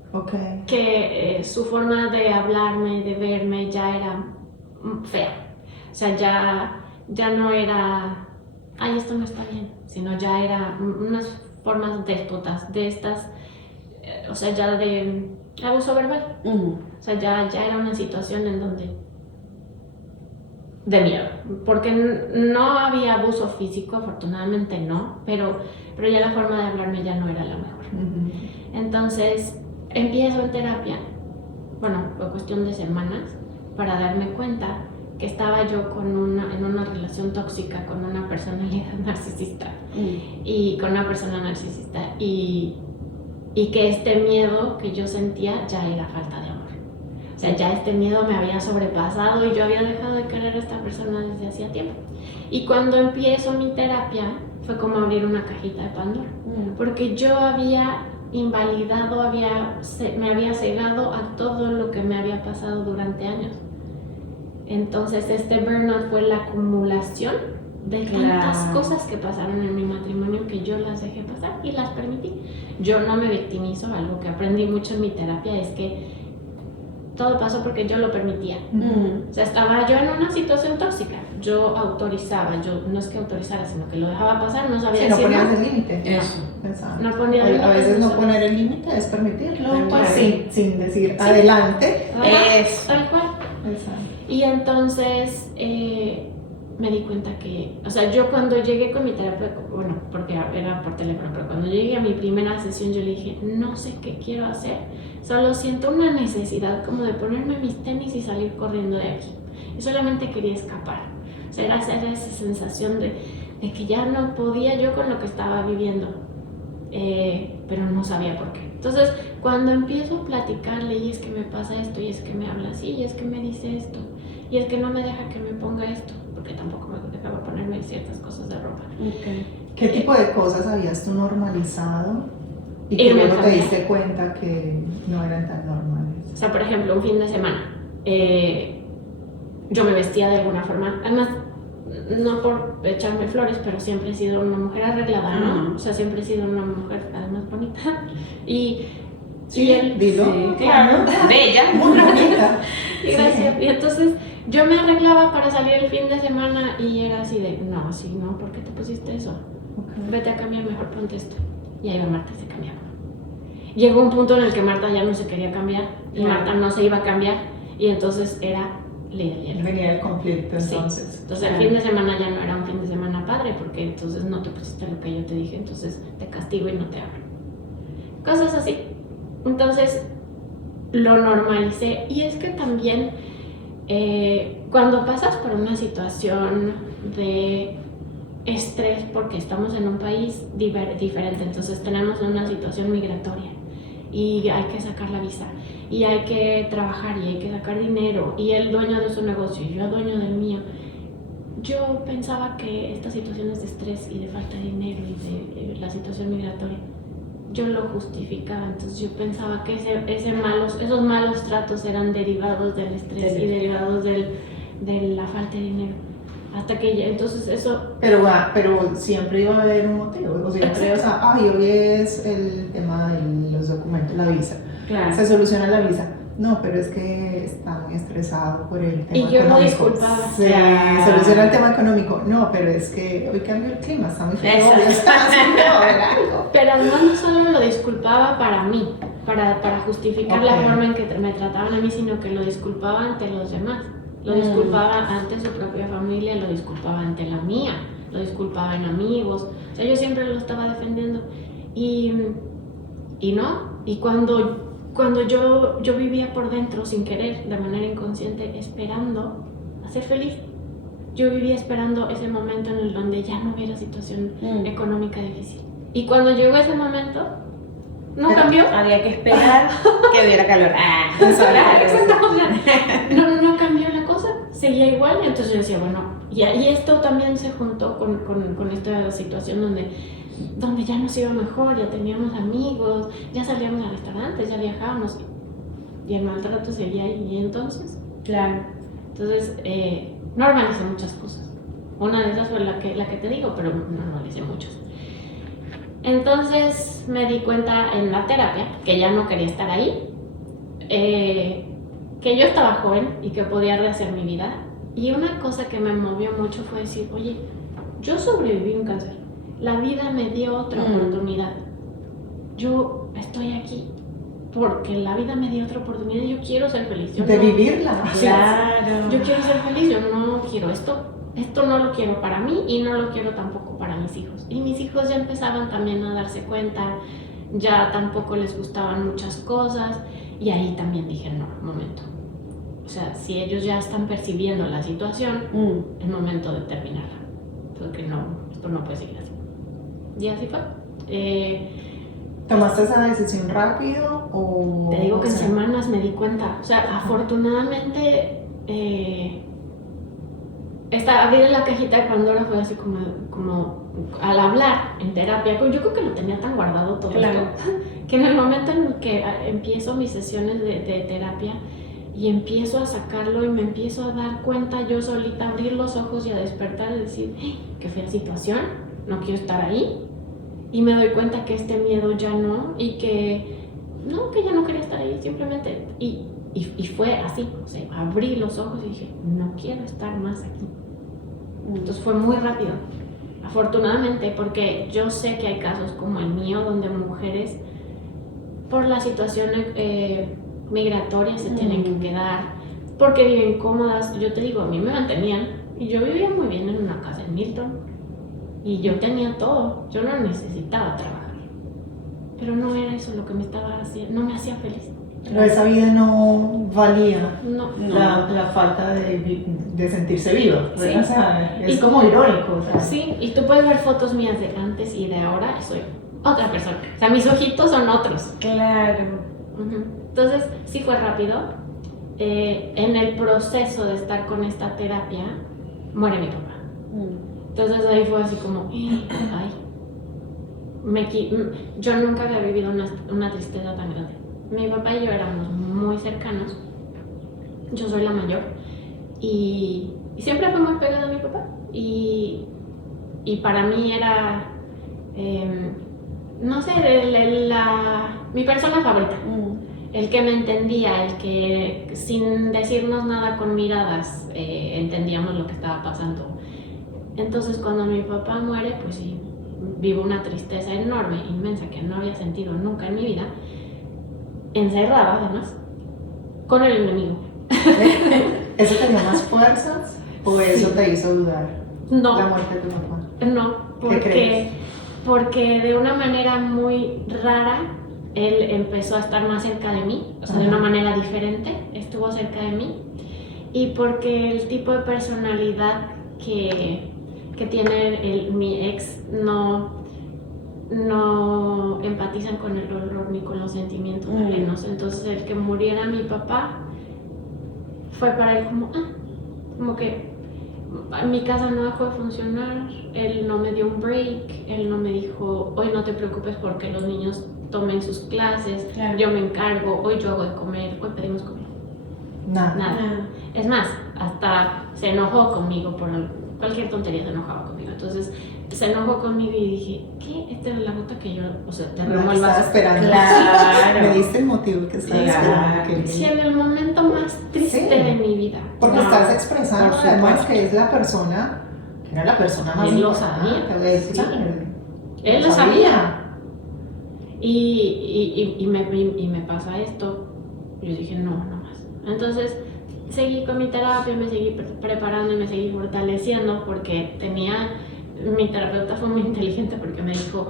que su forma de hablarme, de verme, ya era fea. O sea, ya no era, ay, esto no está bien, sino ya era unas formas déspotas, de estas, o sea, ya de abuso verbal. O sea, ya era una situación en donde de miedo, porque no había abuso físico, afortunadamente no, pero ya la forma de hablarme ya no era la mejor. Entonces empiezo en terapia, bueno, fue cuestión de semanas, para darme cuenta que estaba yo en una relación tóxica con una personalidad narcisista y con una persona narcisista y que este miedo que yo sentía ya era falta de amor. O sea, ya este miedo me había sobrepasado y yo había dejado de querer a esta persona desde hacía tiempo. Y cuando empiezo mi terapia fue como abrir una cajita de Pandora, porque yo había invalidado, me había cegado a todo lo que me había pasado durante años. Entonces este burnout fue la acumulación de tantas cosas que pasaron en mi matrimonio que yo las dejé pasar y las permití. Yo no me victimizo, algo que aprendí mucho en mi terapia es que todo pasó porque yo lo permitía. O sea, estaba yo en una situación tóxica, yo autorizaba, yo no es que autorizara, sino que lo dejaba pasar, no sabía no ponías el límite. No ponía límites. A veces no poner el límite es permitirlo, pues, sin decir Sí. adelante. Tal cual. Exacto. Y entonces me di cuenta que, o sea, yo cuando llegué con mi terapeuta, bueno, porque era por teléfono, pero cuando llegué a mi primera sesión yo le dije, no sé qué quiero hacer, solo siento una necesidad como de ponerme mis tenis y salir corriendo de aquí. Y solamente quería escapar. O sea, era esa sensación de que ya no podía yo con lo que estaba viviendo, pero no sabía por qué. Entonces, cuando empiezo a platicarle, y es que me pasa esto, y es que me habla así, y es que me dice esto, y es que no me deja que me ponga esto, porque tampoco me dejaba ponerme ciertas cosas de ropa. Okay. ¿Qué tipo de cosas habías tú normalizado y que Y me luego te cambié. diste cuenta que no eran tan normales? O sea, por ejemplo, un fin de semana, yo me vestía de alguna forma, además, no por echarme flores, pero siempre he sido una mujer arreglada, ¿no? Ujú. O sea, siempre he sido una mujer además bonita. Y Sí, él, dilo. sí, claro, Bella. Muy bonita. y gracias. Y entonces yo me arreglaba para salir el fin de semana y era así de, no, así no, ¿por qué te pusiste eso? Ok. Vete a cambiar, mejor ponte esto. Y ahí va Marta y se cambiaba. Llegó un punto en el que Marta ya no se quería cambiar y Claro. Marta no se iba a cambiar y entonces era ley del hielo. Venía el conflicto Sí. entonces. Entonces el fin de semana ya no era un fin de semana padre porque entonces no te pusiste lo que yo te dije, entonces te castigo y no te hablo. Cosas así. Entonces lo normalicé y es que también cuando pasas por una situación de estrés porque estamos en un país diferente, entonces tenemos una situación migratoria y hay que sacar la visa y hay que trabajar y hay que sacar dinero y el dueño de su negocio y yo dueño del mío. Yo pensaba que estas situaciones de estrés y de falta de dinero y de la situación migratoria, yo lo justificaba, entonces yo pensaba que esos malos tratos eran derivados del estrés y derivados de la falta de dinero. Hasta que entonces eso... Pero siempre iba a haber un motivo, o siempre, o sea, ay, hoy es el tema de los documentos, la visa. Claro. Se soluciona la visa. No, pero es que está muy estresado por el tema Y yo económico. lo disculpaba. Se Claro. soluciona el tema económico. No, pero es que hoy cambió el clima, está muy frío, Exacto. hoy está haciendo algo. Pero además no solo lo disculpaba para mí, para justificar la Ok. forma en que me trataban a mí, sino que lo disculpaba ante los demás. Lo disculpaba ante su propia familia, lo disculpaba ante la mía, lo disculpaba en amigos. O sea, yo siempre lo estaba defendiendo. Y no, y cuando yo vivía por dentro sin querer, de manera inconsciente, esperando a ser feliz. Yo vivía esperando ese momento en el donde ya no hubiera situación económica difícil. Y cuando llegó ese momento, no Pero cambió. Había que esperar que hubiera calor. Ah, Exacto, o sea, no cambió la cosa, seguía igual. Y entonces yo decía, bueno, y esto también se juntó con esta situación donde ya nos iba mejor, ya teníamos amigos, ya salíamos a restaurantes, ya viajábamos y el maltrato seguía ahí. Y entonces, claro. normalicé muchas cosas. Una de esas fue la que te digo, pero normalicé muchas. Entonces me di cuenta en la terapia que ya no quería estar ahí, que yo estaba joven y que podía rehacer mi vida. Y una cosa que me movió mucho fue decir, oye, yo sobreviví un cáncer, la vida me dio otra oportunidad, yo estoy aquí porque la vida me dio otra oportunidad y yo quiero ser feliz. Yo De no- vivirla. Claro. Yo quiero ser feliz, yo no quiero esto no lo quiero para mí y no lo quiero tampoco para mis hijos. Y mis hijos ya empezaban también a darse cuenta, ya tampoco les gustaban muchas cosas y ahí también dije, no, momento. O sea, si ellos ya están percibiendo la situación, es momento de terminarla, porque no, esto no puede seguir así. Y así fue. ¿Tomaste esa decisión rápido o...? Te digo que o en sea, semanas me di cuenta. O sea, afortunadamente, abrir la cajita de Pandora fue así como al hablar en terapia. Yo creo que lo tenía tan guardado todo Claro. esto, que en el momento en el que empiezo mis sesiones de terapia y empiezo a sacarlo y me empiezo a dar cuenta yo solita, abrir los ojos y a despertar y decir, qué fea situación, no quiero estar ahí. Y me doy cuenta que este miedo ya no, y que ya no quería estar ahí, simplemente. Y fue así, o sea, abrí los ojos y dije, no quiero estar más aquí. Entonces fue muy rápido, afortunadamente, porque yo sé que hay casos como el mío, donde mujeres, por la situación migratoria, se tienen que quedar, porque viven cómodas. Yo te digo, a mí me mantenían, y yo vivía muy bien en una casa en Milton, y yo tenía todo, yo no necesitaba trabajar, pero no era eso lo que me estaba haciendo, no me hacía feliz. Pero esa vida no valía No. la falta de sentirse viva, ¿verdad? Sí. O sea, es Y- como irónico. O sea. Sí, y tú puedes ver fotos mías de antes y de ahora, y soy otra persona. O sea, mis ojitos son otros. Claro. Ujú. Entonces, sí fue rápido. En el proceso de estar con esta terapia, muere mi papá. Entonces ahí fue así como, ay, yo nunca había vivido una tristeza tan grande. Mi papá y yo éramos muy cercanos. Yo soy la mayor y siempre fui muy pegada a mi papá. Y para mí era, no sé, mi persona favorita. El que me entendía, el que sin decirnos nada con miradas entendíamos lo que estaba pasando. Entonces cuando mi papá muere, pues sí, vivo una tristeza enorme, inmensa, que no había sentido nunca en mi vida, encerrada además, con el enemigo. ¿Eso te dio más fuerzas o eso te hizo dudar? No. La muerte de tu papá. No, ¿Qué crees? porque de una manera muy rara él empezó a estar más cerca de mí, o sea, de una manera diferente, estuvo cerca de mí, y porque el tipo de personalidad que tiene mi ex no empatizan con el dolor ni con los sentimientos ajenos. Entonces el que muriera mi papá fue para él como que mi casa no dejó de funcionar, él no me dio un break, él no me dijo, hoy no te preocupes porque los niños tomen sus clases, Claro. yo me encargo, hoy yo hago de comer, hoy pedimos comida. Nada. Es más, hasta se enojó conmigo por cualquier tontería, se enojaba conmigo. Entonces se enojó conmigo y dije, ¿qué? Esta era la gota que yo, o sea, derramó el Estaba vaso. esperando. Claro. Me diste el motivo que estaba Claro. esperando. Que Sí, en el momento más triste Sí. de mi vida. Porque No, estás expresando por además supuesto. que es la persona, que era la persona más Él lo importante, sabía, güey, sí. claro. Él lo sabía. Y me pasa esto. Yo dije, no más. Entonces seguí con mi terapia, me seguí preparando y me seguí fortaleciendo porque mi terapeuta fue muy inteligente porque me dijo,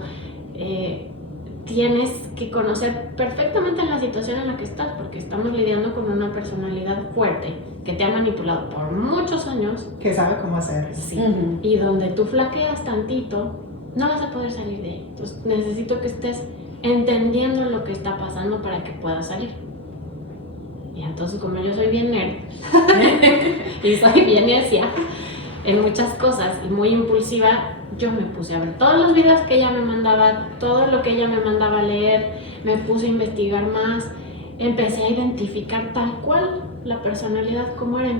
tienes que conocer perfectamente la situación en la que estás porque estamos lidiando con una personalidad fuerte que te ha manipulado por muchos años. Que sabe cómo hacerlo. Sí. Y donde tú flaqueas tantito, no vas a poder salir de ahí. Entonces necesito que estés entendiendo lo que está pasando para que puedas salir. Y entonces como yo soy bien nerd y soy bien necia en muchas cosas y muy impulsiva, yo me puse a ver todos los videos que ella me mandaba, todo lo que ella me mandaba a leer, me puse a investigar más, empecé a identificar tal cual la personalidad como era,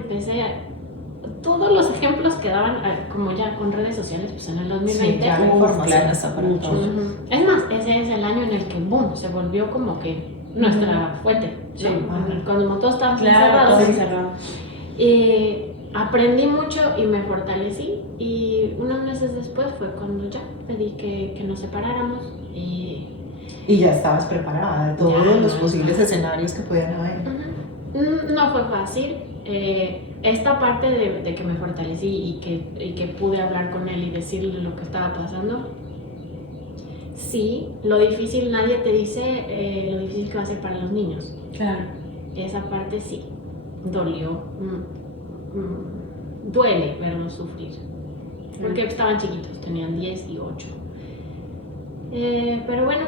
todos los ejemplos que daban, como ya con redes sociales, pues en el 2020. Sí, ya la información claro. está para Mucho. todos. Ujú. Es más, ese es el año en el que, boom, se volvió como que nuestra fuente, ¿no? Sí. Cuando todos estábamos Claro, todo encerrados. encerrado. Aprendí mucho y me fortalecí y unos meses después fue cuando ya pedí que nos separáramos y Y ya estabas preparada de todos Ya, los no, posibles no. escenarios que podían haber. no fue fácil. Esta parte de que me fortalecí y que pude hablar con él y decirle lo que estaba pasando, sí, lo difícil, nadie te dice lo difícil que va a ser para los niños. Claro. Esa parte sí, dolió, duele verlos sufrir, porque estaban chiquitos, tenían 10 y 8. Pero bueno,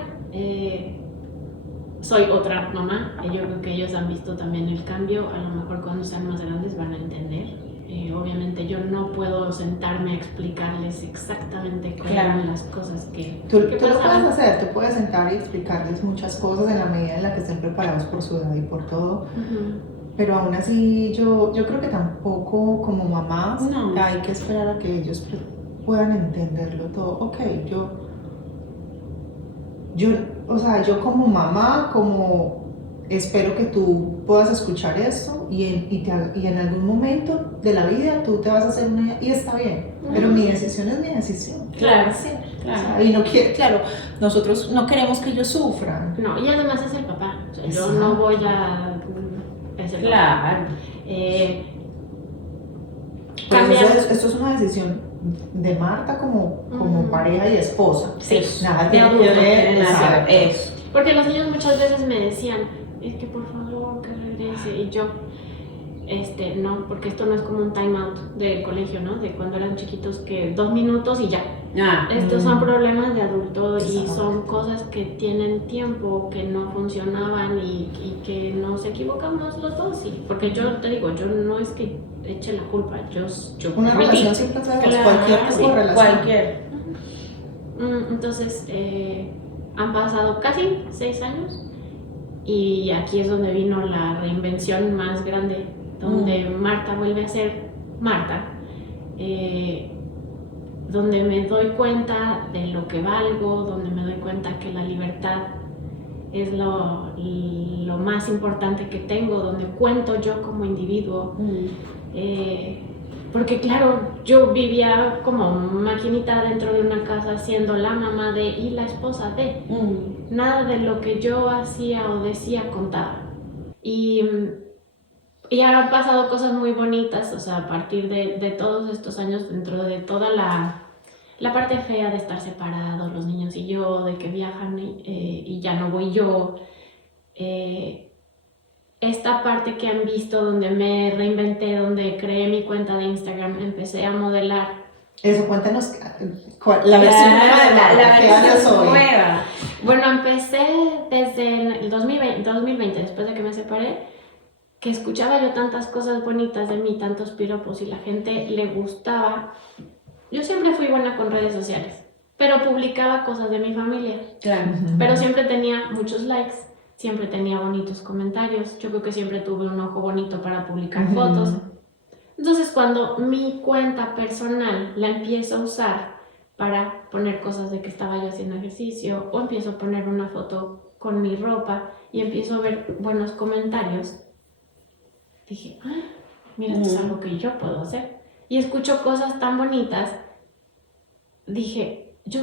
soy otra mamá, yo creo que ellos han visto también el cambio, a lo mejor cuando sean más grandes van a entender. Obviamente yo no puedo sentarme a explicarles exactamente cómo Claro. eran las cosas que Tú lo pasaban. puedes hacer, tú puedes sentar y explicarles muchas cosas en la medida en la que estén preparados por su edad y por todo. Ujú. Pero aún así yo creo que tampoco como mamás No. hay que esperar a que ellos puedan entenderlo todo. Ok, o sea, yo como mamá, como espero que tú puedas escuchar esto y en algún momento de la vida tú te vas a hacer una y está bien, pero mi decisión es mi decisión. Claro. Sí. Claro. O sea, y no quiere, claro, nosotros no queremos que ellos sufran. No, y además es el papá, o sea, yo Exacto. no voy a... Es el papá. Claro. Pues Cambiar. esto es una decisión de Marta como pareja y esposa. Sí. Nada De tiene adulto, que ver. tiene nada Exacto. que ver. Eso. Porque los niños muchas veces me decían, es que por favor que regrese. Y yo, no, porque esto no es como un time out del colegio, ¿no? De cuando eran chiquitos que 2 minutos y ya. Estos son problemas de adulto y Exacto. son cosas que tienen tiempo, que no funcionaban y que nos equivocamos los dos. Porque yo te digo, yo no es que eche la culpa, yo Una permití. relación siempre es de dos, Claro, cualquier tipo sí, de relación. Cualquier. Entonces, han pasado casi 6 años y aquí es donde vino la reinvención más grande, donde Marta vuelve a ser Marta, donde me doy cuenta de lo que valgo, donde me doy cuenta que la libertad es lo más importante que tengo, donde cuento yo como individuo. Porque claro, yo vivía como maquinita dentro de una casa siendo la mamá de y la esposa de. Nada de lo que yo hacía o decía contaba. Y han pasado cosas muy bonitas, o sea, a partir de todos estos años, dentro de toda la parte fea de estar separados, los niños y yo, de que viajan y ya no voy yo. Esta parte que han visto donde me reinventé, donde creé mi cuenta de Instagram, empecé a modelar. Eso, cuéntanos la versión nueva de Marta, ¿qué haces hoy? nueva. Bueno, empecé desde el 2020, después de que me separé, que escuchaba yo tantas cosas bonitas de mí, tantos piropos y la gente le gustaba. Yo siempre fui buena con redes sociales, pero publicaba cosas de mi familia. Claro. Pero siempre tenía muchos likes, siempre tenía bonitos comentarios. Yo creo que siempre tuve un ojo bonito para publicar fotos. Entonces, cuando mi cuenta personal la empiezo a usar para poner cosas de que estaba yo haciendo ejercicio, o empiezo a poner una foto con mi ropa y empiezo a ver buenos comentarios, dije, mira, esto es algo que yo puedo hacer. Y escucho cosas tan bonitas, dije, yo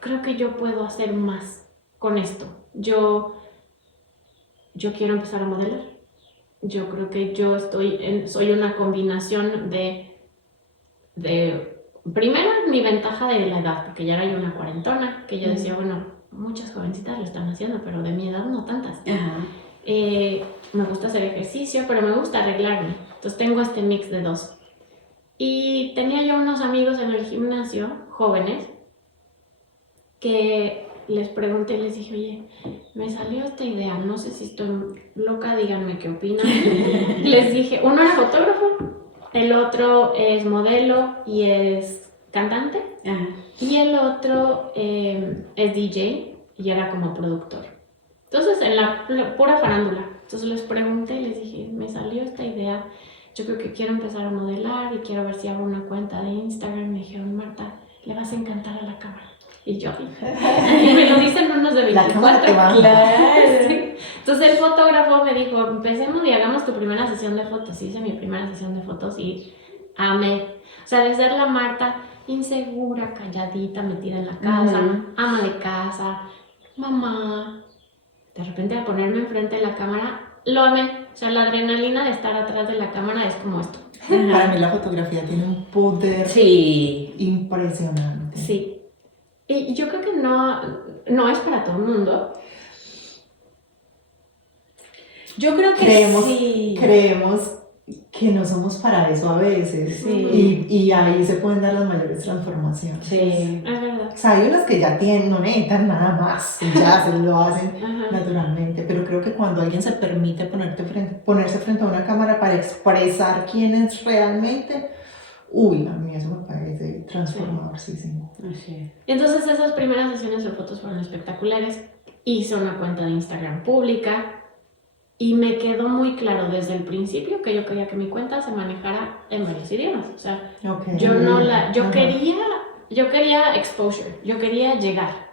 creo que yo puedo hacer más con esto. Yo quiero empezar a modelar. Yo creo que yo soy una combinación de primero, mi ventaja de la edad, porque ya era yo una cuarentona, que yo decía, bueno, muchas jovencitas lo están haciendo, pero de mi edad no tantas. Me gusta hacer ejercicio, pero me gusta arreglarme. Entonces tengo este mix de dos. Y tenía yo unos amigos en el gimnasio, jóvenes, que les pregunté, les dije, oye, me salió esta idea, no sé si estoy loca, díganme qué opinan. Les dije, uno era fotógrafo, el otro es modelo y es cantante, y el otro es DJ y era como productor. Entonces, en la pura farándula. Entonces les pregunté y les dije, me salió esta idea, yo creo que quiero empezar a modelar y quiero ver si hago una cuenta de Instagram. Me dijeron, Marta, le vas a encantar a la cámara. Y yo, y me lo dicen unos de 24. Claro. Sí. Entonces el fotógrafo me dijo, empecemos y hagamos tu primera sesión de fotos. Hice mi primera sesión de fotos y amé. O sea, de ser la Marta insegura, calladita, metida en la casa, ama de casa, mamá, de repente a ponerme enfrente de la cámara, lo amé. O sea, la adrenalina de estar atrás de la cámara es como esto. Para mí la fotografía tiene un poder impresionante. Sí. Y yo creo que no es para todo el mundo. Yo creo que creemos que no somos para eso a veces. Y ahí se pueden dar las mayores transformaciones. Es verdad. O sea, hay unas que ya no necesitan nada más, y ya se lo hacen naturalmente, pero creo que cuando alguien se permite ponerse frente a una cámara para expresar quién es realmente, a mí eso me parece transformadorísimo. Y entonces esas primeras sesiones de fotos fueron espectaculares. Hice una cuenta de Instagram pública y me quedó muy claro desde el principio que yo quería que mi cuenta se manejara en varios idiomas. O sea, yo quería exposure, yo quería llegar.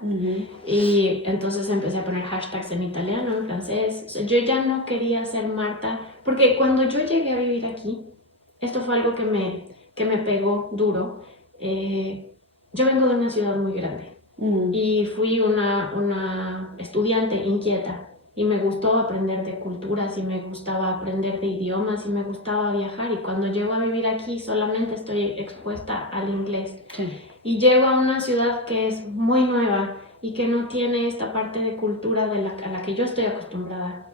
Y entonces empecé a poner hashtags en italiano, en francés. O sea, yo ya no quería ser Marta, porque cuando yo llegué a vivir aquí, esto fue algo que me pegó duro. Yo vengo de una ciudad muy grande y fui una estudiante inquieta y me gustó aprender de culturas y me gustaba aprender de idiomas y me gustaba viajar, y cuando llego a vivir aquí solamente estoy expuesta al inglés y llego a una ciudad que es muy nueva y que no tiene esta parte de cultura a la que yo estoy acostumbrada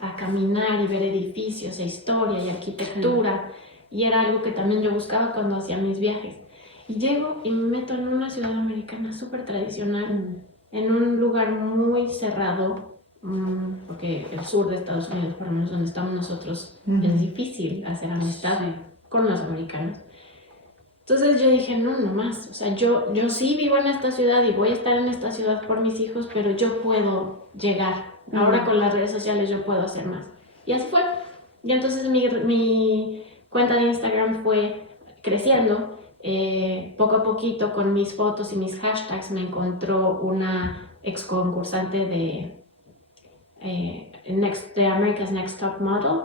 a caminar y ver edificios e historia y arquitectura. Y era algo que también yo buscaba cuando hacía mis viajes. Y llego y me meto en una ciudad americana súper tradicional, en un lugar muy cerrado, porque el sur de Estados Unidos, por lo menos donde estamos nosotros, es difícil hacer amistad con los americanos. Entonces yo dije, no más, o sea, yo sí vivo en esta ciudad y voy a estar en esta ciudad por mis hijos, pero yo puedo llegar. Ahora con las redes sociales yo puedo hacer más. Y así fue. Y entonces mi cuenta de Instagram fue creciendo. Poco a poquito, con mis fotos y mis hashtags, me encontró una ex concursante de America's Next Top Model,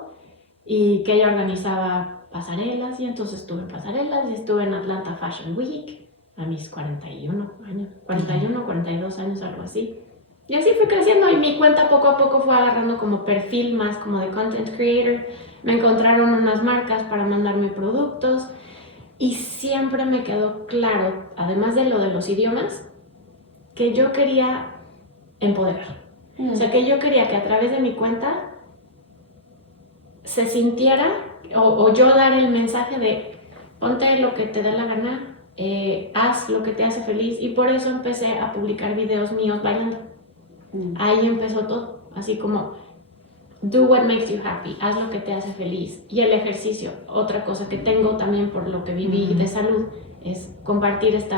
y que ella organizaba pasarelas, y entonces estuve en pasarelas y estuve en Atlanta Fashion Week a mis 41 años, 41, 42 años, algo así. Y así fui creciendo y mi cuenta poco a poco fue agarrando como perfil más como de content creator. Me encontraron unas marcas para mandarme productos y siempre me quedó claro, además de lo de los idiomas, que yo quería empoderar. O sea, que yo quería que a través de mi cuenta se sintiera, o yo dar el mensaje de ponte lo que te dé la gana, haz lo que te hace feliz, y por eso empecé a publicar videos míos bailando. Ahí empezó todo, así como do what makes you happy, haz lo que te hace feliz. Y el ejercicio, otra cosa que tengo también por lo que viví de salud, es compartir este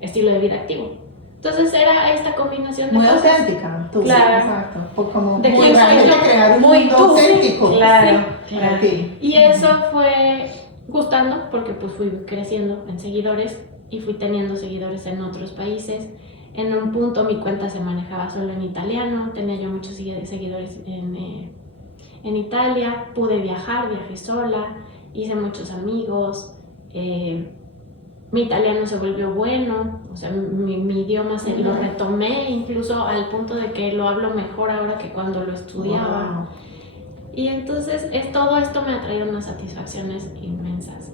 estilo de vida activo. Entonces era esta combinación de muy cosas. Auténtica, tú. Claro. Exacto. Como De muy quién soy realmente yo. crear un Muy mundo tú. auténtico Claro, para ti. Y eso fue gustando porque pues fui creciendo en seguidores y fui teniendo seguidores en otros países. En un punto mi cuenta se manejaba solo en italiano, tenía yo muchos seguidores en Italia, pude viajar, viajé sola, hice muchos amigos, mi italiano se volvió bueno, o sea, mi idioma lo retomé incluso al punto de que lo hablo mejor ahora que cuando lo estudiaba. Wow. Y entonces todo esto me ha traído unas satisfacciones inmensas.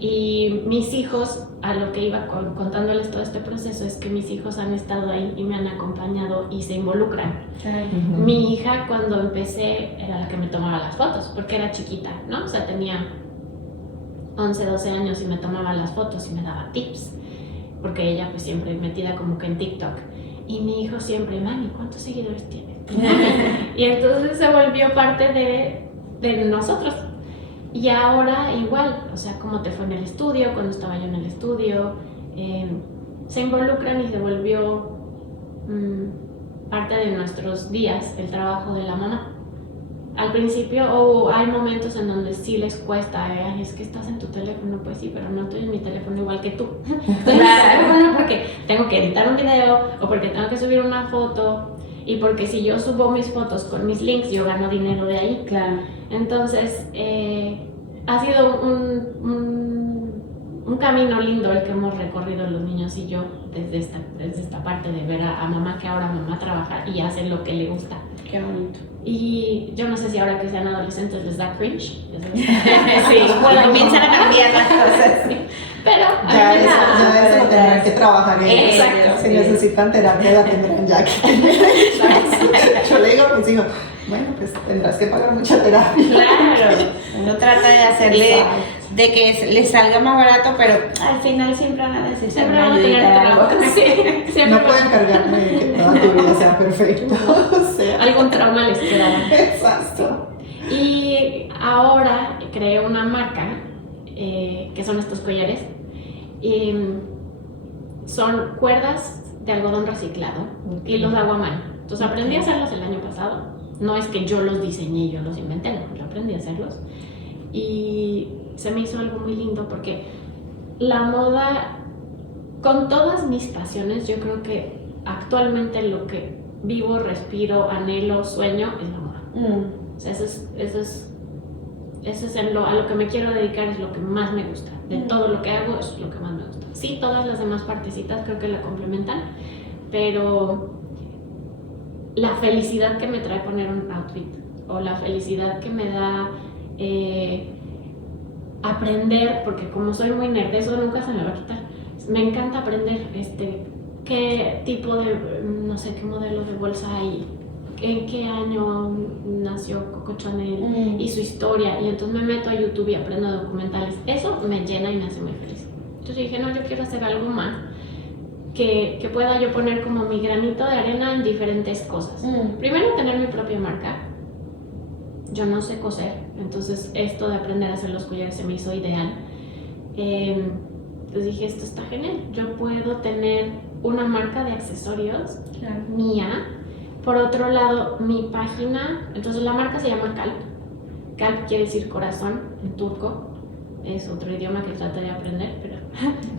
Y mis hijos, a lo que iba contándoles todo este proceso, es que mis hijos han estado ahí y me han acompañado y se involucran. Mi hija, cuando empecé, era la que me tomaba las fotos, porque era chiquita, ¿no? O sea, tenía 11, 12 años y me tomaba las fotos y me daba tips, porque ella pues siempre metida como que en TikTok. Y mi hijo siempre, mami, ¿cuántos seguidores tienes? Y entonces se volvió parte de nosotros. Y ahora igual, o sea, cómo te fue en el estudio, cuando estaba yo en el estudio, se involucran y se volvió parte de nuestros días el trabajo de la mamá. Al principio hay momentos en donde sí les cuesta, ay, es que estás en tu teléfono, pues sí, pero no estoy en mi teléfono igual que tú. Estoy en mi teléfono porque tengo que editar un video o porque tengo que subir una foto, y porque si yo subo mis fotos con mis links, yo gano dinero de ahí. Claro. Entonces, ha sido un camino lindo el que hemos recorrido los niños y yo desde esta parte de ver a mamá, que ahora mamá trabaja y hace lo que le gusta. Qué bonito. Y yo no sé si ahora que sean adolescentes les da cringe. Sí, comienzan a cambiar las cosas. Sí. Pero a Ya mí me da- eso lo tendrán que trabajar ellos. Exacto. Si necesitan terapia, la tendrán ya que. Yo le digo a mis hijos, bueno, pues tendrás que pagar mucha terapia. Claro. Uno trata de hacerle, Exacto. de que les salga más barato, pero al final siempre van a necesitar Siempre una van a tener ayudita, algo. trabajo. Sí, siempre No van- pueden cargarme de que toda tu vida sea perfecto. O sea, algún trauma les quedará. exacto. Y ahora creé una marca que son estos collares. Y son cuerdas de algodón reciclado y los hago a mano. Entonces aprendí a hacerlos el año pasado. No es que yo los diseñé y yo los inventé, no, yo aprendí a hacerlos. Y se me hizo algo muy lindo porque la moda, con todas mis pasiones, yo creo que actualmente lo que vivo, respiro, anhelo, sueño es la moda. O sea, eso es a lo que me quiero dedicar, es lo que más me gusta. De todo lo que hago es lo que más me gusta. Sí, todas las demás partecitas creo que la complementan, pero la felicidad que me trae poner un outfit, o la felicidad que me da aprender, porque como soy muy nerd, eso nunca se me va a quitar. Me encanta aprender qué tipo de, no sé, qué modelo de bolsa hay, en qué año nació Coco Chanel y su historia, y entonces me meto a YouTube y aprendo documentales. Eso me llena y me hace muy feliz. Entonces dije, no, yo quiero hacer algo más que pueda yo poner como mi granito de arena en diferentes cosas. Primero, tener mi propia marca. Yo no sé coser, entonces esto de aprender a hacer los collares se me hizo ideal. Entonces dije, esto está genial. Yo puedo tener una marca de accesorios mía. Por otro lado, mi página, entonces la marca se llama Kalp. Kalp quiere decir corazón en turco. Es otro idioma que traté de aprender, pero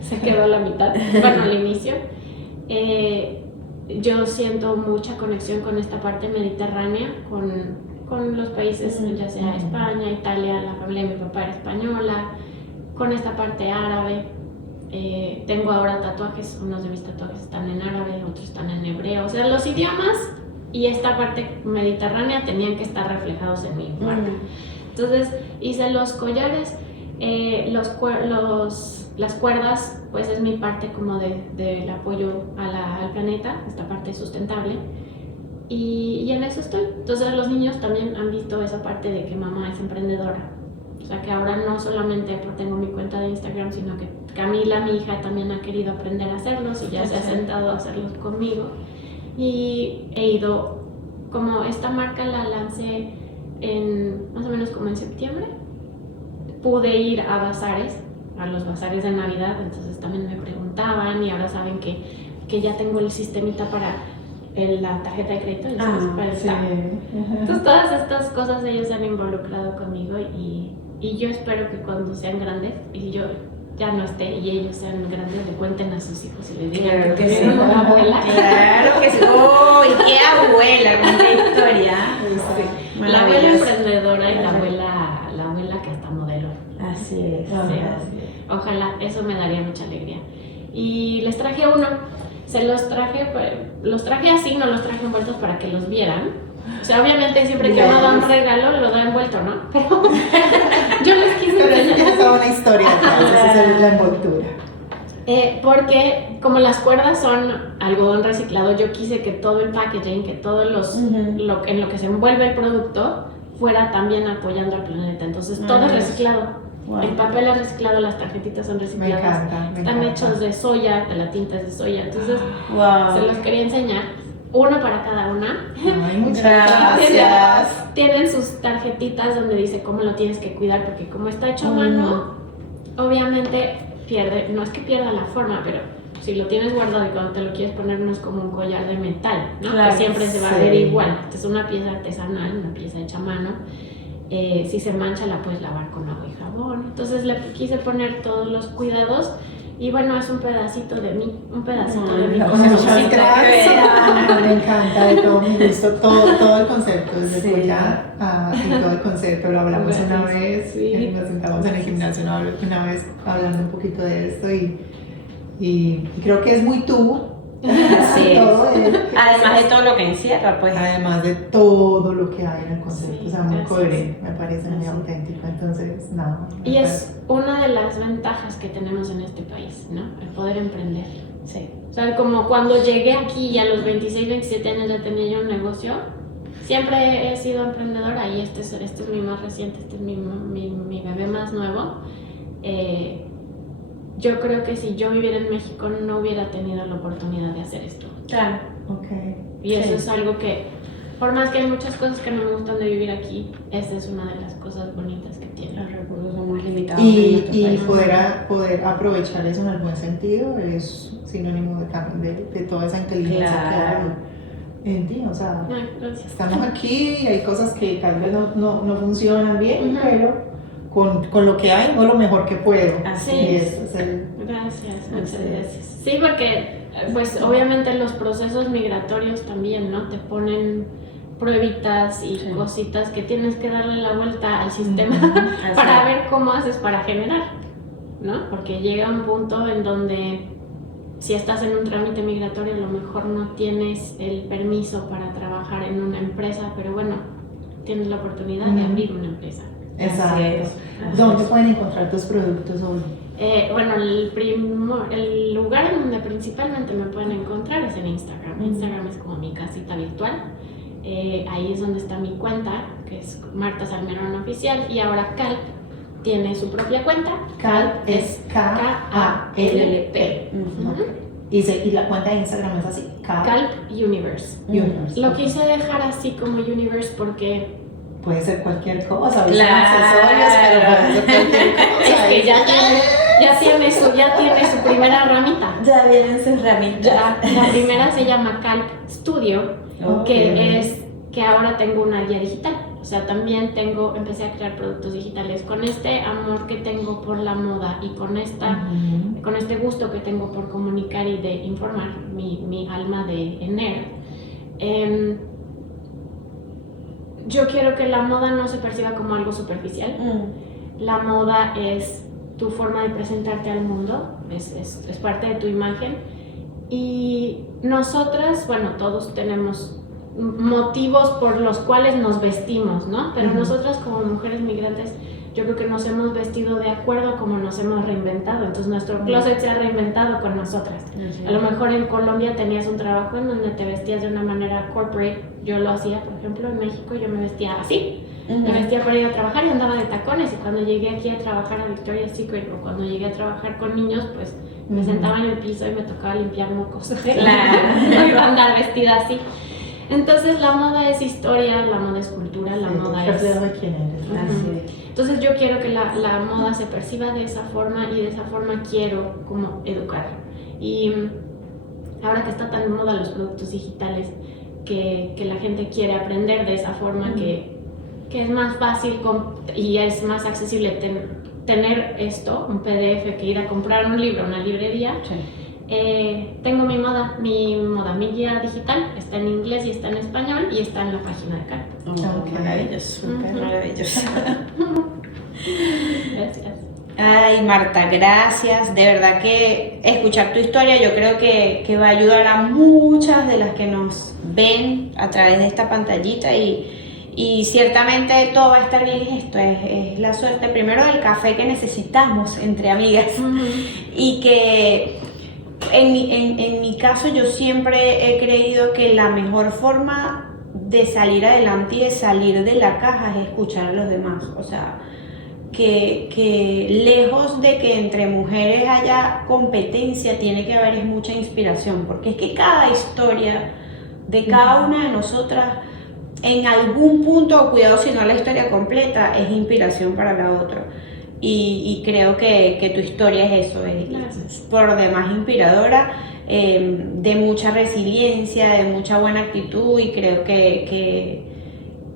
se quedó a la mitad, bueno, al inicio. Yo siento mucha conexión con esta parte mediterránea, con los países, ya sea España, Italia, la familia de mi papá era española, con esta parte árabe. Tengo ahora tatuajes, unos de mis tatuajes están en árabe, otros están en hebreo. O sea, los idiomas y esta parte mediterránea tenían que estar reflejados en mi marca. Entonces hice los collares, las cuerdas, pues es mi parte como del apoyo al planeta, esta parte sustentable. Y en eso estoy. Entonces los niños también han visto esa parte de que mamá es emprendedora. O sea que ahora no solamente tengo mi cuenta de Instagram, sino que Camila, mi hija, también ha querido aprender a hacerlos y ya se ha sentado a hacerlos conmigo. Y he ido, como esta marca la lancé más o menos como en septiembre. Pude ir a bazares, a los bazares de Navidad, entonces también me preguntaban y ahora saben que ya tengo el sistemita para la tarjeta de crédito. Entonces todas estas cosas ellos se han involucrado conmigo y yo espero que cuando sean grandes y yo ya no esté y ellos sean grandes le cuenten a sus hijos y les digan Claro que sí. tuvieron una abuela. Claro que sí. ¡Oh! ¡Y qué abuela! ¡Qué historia! Sí. La abuela emprendedora y la abuela que hasta modelo. Así es. Sí. Ojalá, eso me daría mucha alegría. Y les traje uno, los traje así, no los traje envueltos para que los vieran. O sea, obviamente siempre que uno da un regalo lo da envuelto, ¿no? Pero yo les quise Pero enseñar. es toda una historia atrás, esa es la envoltura. Porque como las cuerdas son algodón reciclado, yo quise que todo el packaging, que todo en lo que se envuelve el producto fuera también apoyando al planeta. Entonces todo es reciclado. Wow. El papel es reciclado, las tarjetitas son recicladas. Me encanta. Están hechos de soya, de la tinta es de soya. Entonces Wow. se los quería enseñar. Uno para cada una. Ay, muchas Gracias. gracias. Tienen sus tarjetitas donde dice cómo lo tienes que cuidar, porque como está hecho a mano, obviamente pierde, no es que pierda la forma, pero si lo tienes guardado y cuando te lo quieres poner no es como un collar de metal, ¿no? Claro, Que siempre se va a sí. ver igual. Es una pieza artesanal, una pieza hecha a mano. Si se mancha la puedes lavar con agua y jabón. Entonces le quise poner todos los cuidados y bueno, es un pedacito de mí, un pedacito de mi Muchas corazoncito. gracias. Me encanta de todo mi gusto, todo el concepto, desde Sí. collar y todo el concepto. Lo hablamos una vez, Sí. nos sentamos en el gimnasio una vez hablando un poquito de esto y creo que es muy tú. Así es. Todo Además de todo lo que encierra, pues. además de todo lo que hay en el concepto, Sí, o sea, muy gracias. coherente, me parece muy Así. auténtico. Entonces, nada. Y es una de las ventajas que tenemos en este país, ¿no? El poder emprender. Sí. O sea, como cuando llegué aquí y a los 26, 27 años ya tenía yo un negocio, siempre he sido emprendedora y este es mi más reciente, este es mi bebé más nuevo. Yo creo que si yo viviera en México no hubiera tenido la oportunidad de hacer esto. Claro. Okay. Y eso Sí. es algo que, por más que hay muchas cosas que no me gustan de vivir aquí, esa es una de las cosas bonitas que tiene. Los recursos son muy limitados. en Y nuestro país. poder aprovechar eso en el buen sentido es sinónimo de toda esa inteligencia Claro. que hay en ti. O sea, Ay, gracias. estamos aquí y hay cosas que tal vez no funcionan bien, Ujú. pero con lo que hay, hago lo mejor que puedo. Así Y es. eso es el. Gracias, muchas Así es. gracias. Sí, porque pues obviamente los procesos migratorios también, ¿no? Te ponen pruebitas y Sí. cositas que tienes que darle la vuelta al sistema Así para es. ver cómo haces para generar, ¿no? Porque llega un punto en donde si estás en un trámite migratorio a lo mejor no tienes el permiso para trabajar en una empresa, pero bueno, tienes la oportunidad de Ujú. abrir una empresa. Exacto. Así es. Así ¿Dónde es. pueden encontrar tus productos hoy? Bueno, el lugar en donde principalmente me pueden encontrar es en Instagram. Instagram es como mi casita virtual. Ahí es donde está mi cuenta, que es Marta Salmerón Oficial. Y ahora Kalp tiene su propia cuenta. Calp es K-A-L-P. Ujú. Y la cuenta de Instagram es así, Calp Universe. Universe. Lo quise dejar así como Universe porque Puede ser cualquier cosa, Claro. accesorios, pero puede ser cualquier cosa. es que ya tiene su primera ramita. Ya vienen sus ramitas. La primera se llama Calp Studio, Ok. que ahora tengo una guía digital. O sea, también empecé a crear productos digitales con este amor que tengo por la moda y con Ujú. con este gusto que tengo por comunicar y de informar, mi alma de nerd. Yo quiero que la moda no se perciba como algo superficial. La moda es tu forma de presentarte al mundo, es parte de tu imagen. Y nosotras, bueno, todos tenemos motivos por los cuales nos vestimos, ¿no? Pero nosotras como mujeres migrantes, yo creo que nos hemos vestido de acuerdo a cómo nos hemos reinventado. Entonces nuestro closet se ha reinventado con nosotras. A lo mejor en Colombia tenías un trabajo en donde te vestías de una manera corporate. Yo lo hacía, por ejemplo, en México yo me vestía así. Me vestía para ir a trabajar y andaba de tacones. Y cuando llegué aquí a trabajar a Victoria's Secret o cuando llegué a trabajar con niños, pues me sentaba en el piso y me tocaba limpiar mocos. No iba a andar vestida así. Entonces la moda es historia, la moda es cultura, la moda es... reflejo de quién eres. Ujú. Entonces yo quiero que la moda se perciba de esa forma y de esa forma quiero como educar. Y ahora que está tan de moda los productos digitales, que la gente quiere aprender de esa forma, que es más fácil y es más accesible tener esto, un PDF, que ir a comprar un libro a una librería. Sí. Tengo mi guía digital, está en inglés y está en español y está en la página de Calp. Ok. Maravilloso, súper maravilloso. Gracias. Ay, Marta, gracias. De verdad que escuchar tu historia yo creo que va a ayudar a muchas de las que nos ven a través de esta pantallita y ciertamente todo va a estar bien. Esto es la suerte primero del café que necesitamos entre amigas y que en mi caso yo siempre he creído que la mejor forma de salir adelante y de salir de la caja es escuchar a los demás. O sea, que lejos de que entre mujeres haya competencia, tiene que haber mucha inspiración, porque es que cada historia de cada una de nosotras en algún punto, cuidado si no la historia completa, es inspiración para la otra. Y creo que tu historia es eso, es por demás inspiradora, de mucha resiliencia, de mucha buena actitud, y creo que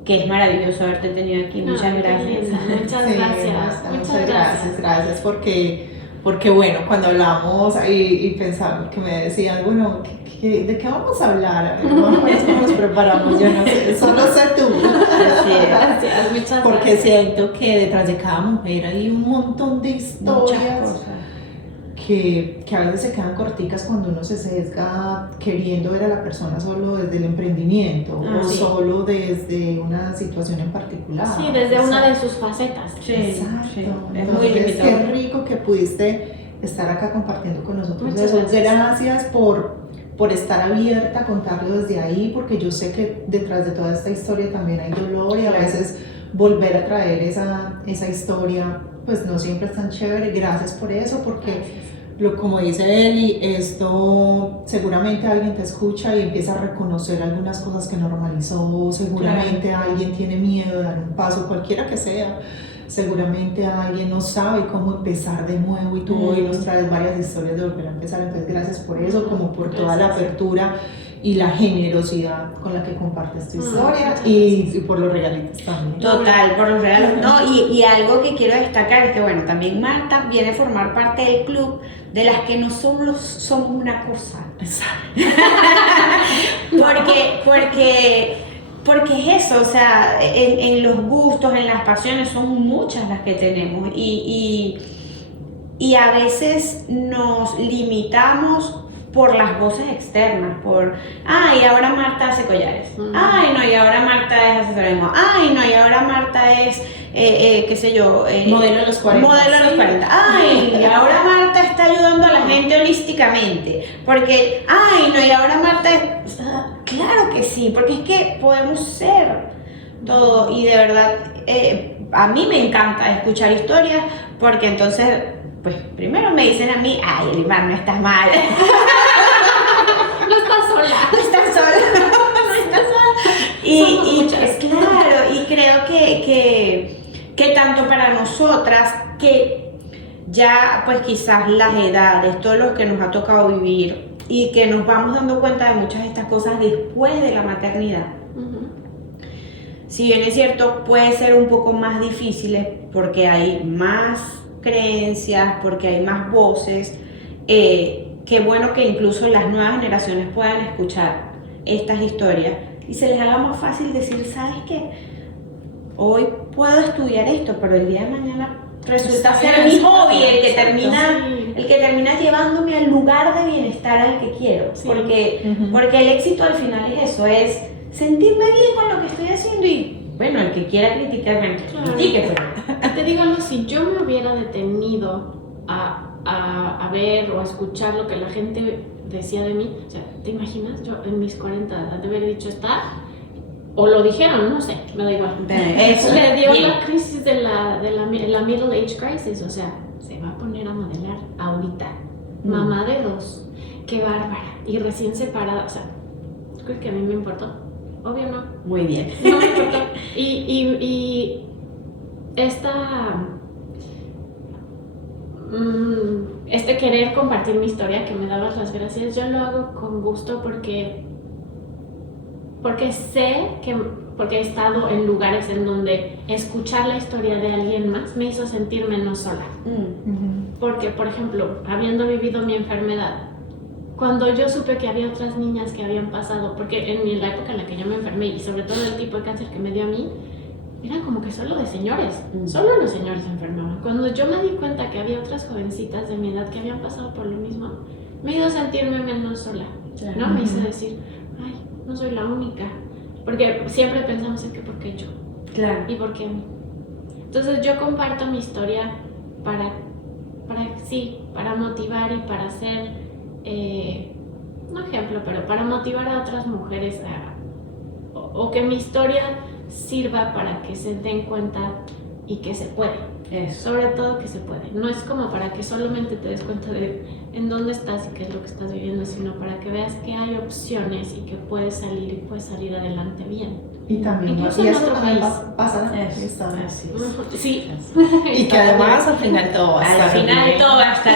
es maravilloso haberte tenido aquí. Muchas gracias. Muchas Sí, gracias. Marta, Muchas gracias porque bueno, cuando hablamos y pensaba que me decían, bueno, ¿de qué vamos a hablar? Más o menos cómo nos preparamos, yo no sé, solo sé tú. Gracias, muchas Porque gracias. siento que detrás de cada mujer hay un montón de Muchas historias cosas. que a veces se quedan corticas cuando uno se sesga queriendo ver a la persona solo desde el emprendimiento o sí. solo desde una situación en particular. Sí, desde una de sus facetas. Sí, Exacto. sí, es Entonces, muy limitado. qué rico que pudiste estar acá compartiendo con nosotros. Muchas Eso. gracias. Gracias por estar abierta a contarlo desde ahí, porque yo sé que detrás de toda esta historia también hay dolor y a veces volver a traer esa historia pues no siempre es tan chévere. Gracias por eso, porque como dice Eli, esto seguramente alguien te escucha y empieza a reconocer algunas cosas que normalizó, seguramente alguien tiene miedo de dar un paso, cualquiera que sea, seguramente alguien no sabe cómo empezar de nuevo y tú hoy nos traes varias historias de volver a empezar. Entonces gracias por eso, como por toda la apertura y la generosidad con la que compartes tu historia y por los regalitos también. Total, por los regalos. No, y algo que quiero destacar es que, bueno, también Marta viene a formar parte del club de las que no solo somos una cosa. Exacto. Porque es eso, o sea, en los gustos, en las pasiones, son muchas las que tenemos y a veces nos limitamos por las voces externas, y ahora Marta hace collares, ay no, y ahora Marta es asesora de moda, ay no, y ahora Marta es, qué sé yo, modelo de los 40. Modelo de los 40, ay, y ahora Marta está ayudando a la gente holísticamente, porque, ay no, y ahora Marta es, claro que sí, porque es que podemos ser todo. Y de verdad, a mí me encanta escuchar historias porque entonces, pues primero me dicen a mí, ay, Elimar, no estás mal. No estás sola. No estás sola. No estás sola. Y muchas. claro, y creo que tanto para nosotras, que ya pues quizás las edades, todo lo que nos ha tocado vivir y que nos vamos dando cuenta de muchas de estas cosas después de la maternidad, si bien es cierto, puede ser un poco más difíciles porque hay más creencias, porque hay más voces, qué bueno que incluso las nuevas generaciones puedan escuchar estas historias y se les haga más fácil decir, ¿sabes qué? Hoy puedo estudiar esto, pero el día de mañana resulta ser mi hobby el que termina llevándome al lugar de bienestar al que quiero. Sí. Porque el éxito al final es eso, es sentirme bien con lo que estoy haciendo y bueno, el que quiera criticarme, Claro. critique, pero Te digo algo, si yo me hubiera detenido a ver o a escuchar lo que la gente decía de mí, o sea, ¿te imaginas? Yo en mis 40 de haber dicho o lo dijeron, no sé, me da igual. Eso, Le dio bien. la crisis de la middle age crisis, o sea, se va a poner a modelar ahorita. Mamá de 2, qué bárbara, y recién separada, o sea, creo que a mí me importó, obvio no. Muy bien. No me importó. Y este querer compartir mi historia, que me dabas las gracias, yo lo hago con gusto porque sé porque he estado en lugares en donde escuchar la historia de alguien más me hizo sentir menos sola. Porque, por ejemplo, habiendo vivido mi enfermedad, cuando yo supe que había otras niñas que habían pasado, porque en la época en la que yo me enfermé y sobre todo el tipo de cáncer que me dio a mí, eran como que solo de señores, solo los señores se enfermaban. Cuando yo me di cuenta que había otras jovencitas de mi edad que habían pasado por lo mismo, me hizo sentirme menos sola, ¿no? Me hizo decir, ay, no soy la única, porque siempre pensamos en que ¿por qué yo? Claro. ¿Y por qué a mí? Entonces yo comparto mi historia para motivar y para ser, no ejemplo, pero para motivar a otras mujeres o que mi historia sirva para que se den cuenta y que se puede. Eso. Sobre todo que se puede. No es como para que solamente te des cuenta de en dónde estás y qué es lo que estás viviendo, sino para que veas que hay opciones y que puedes salir adelante bien. Y también, Incluso y en eso otro también país. pasa en Eso. Pakistán. Así es. Sí. Y que además al final todo va a estar Al final bien. todo va a estar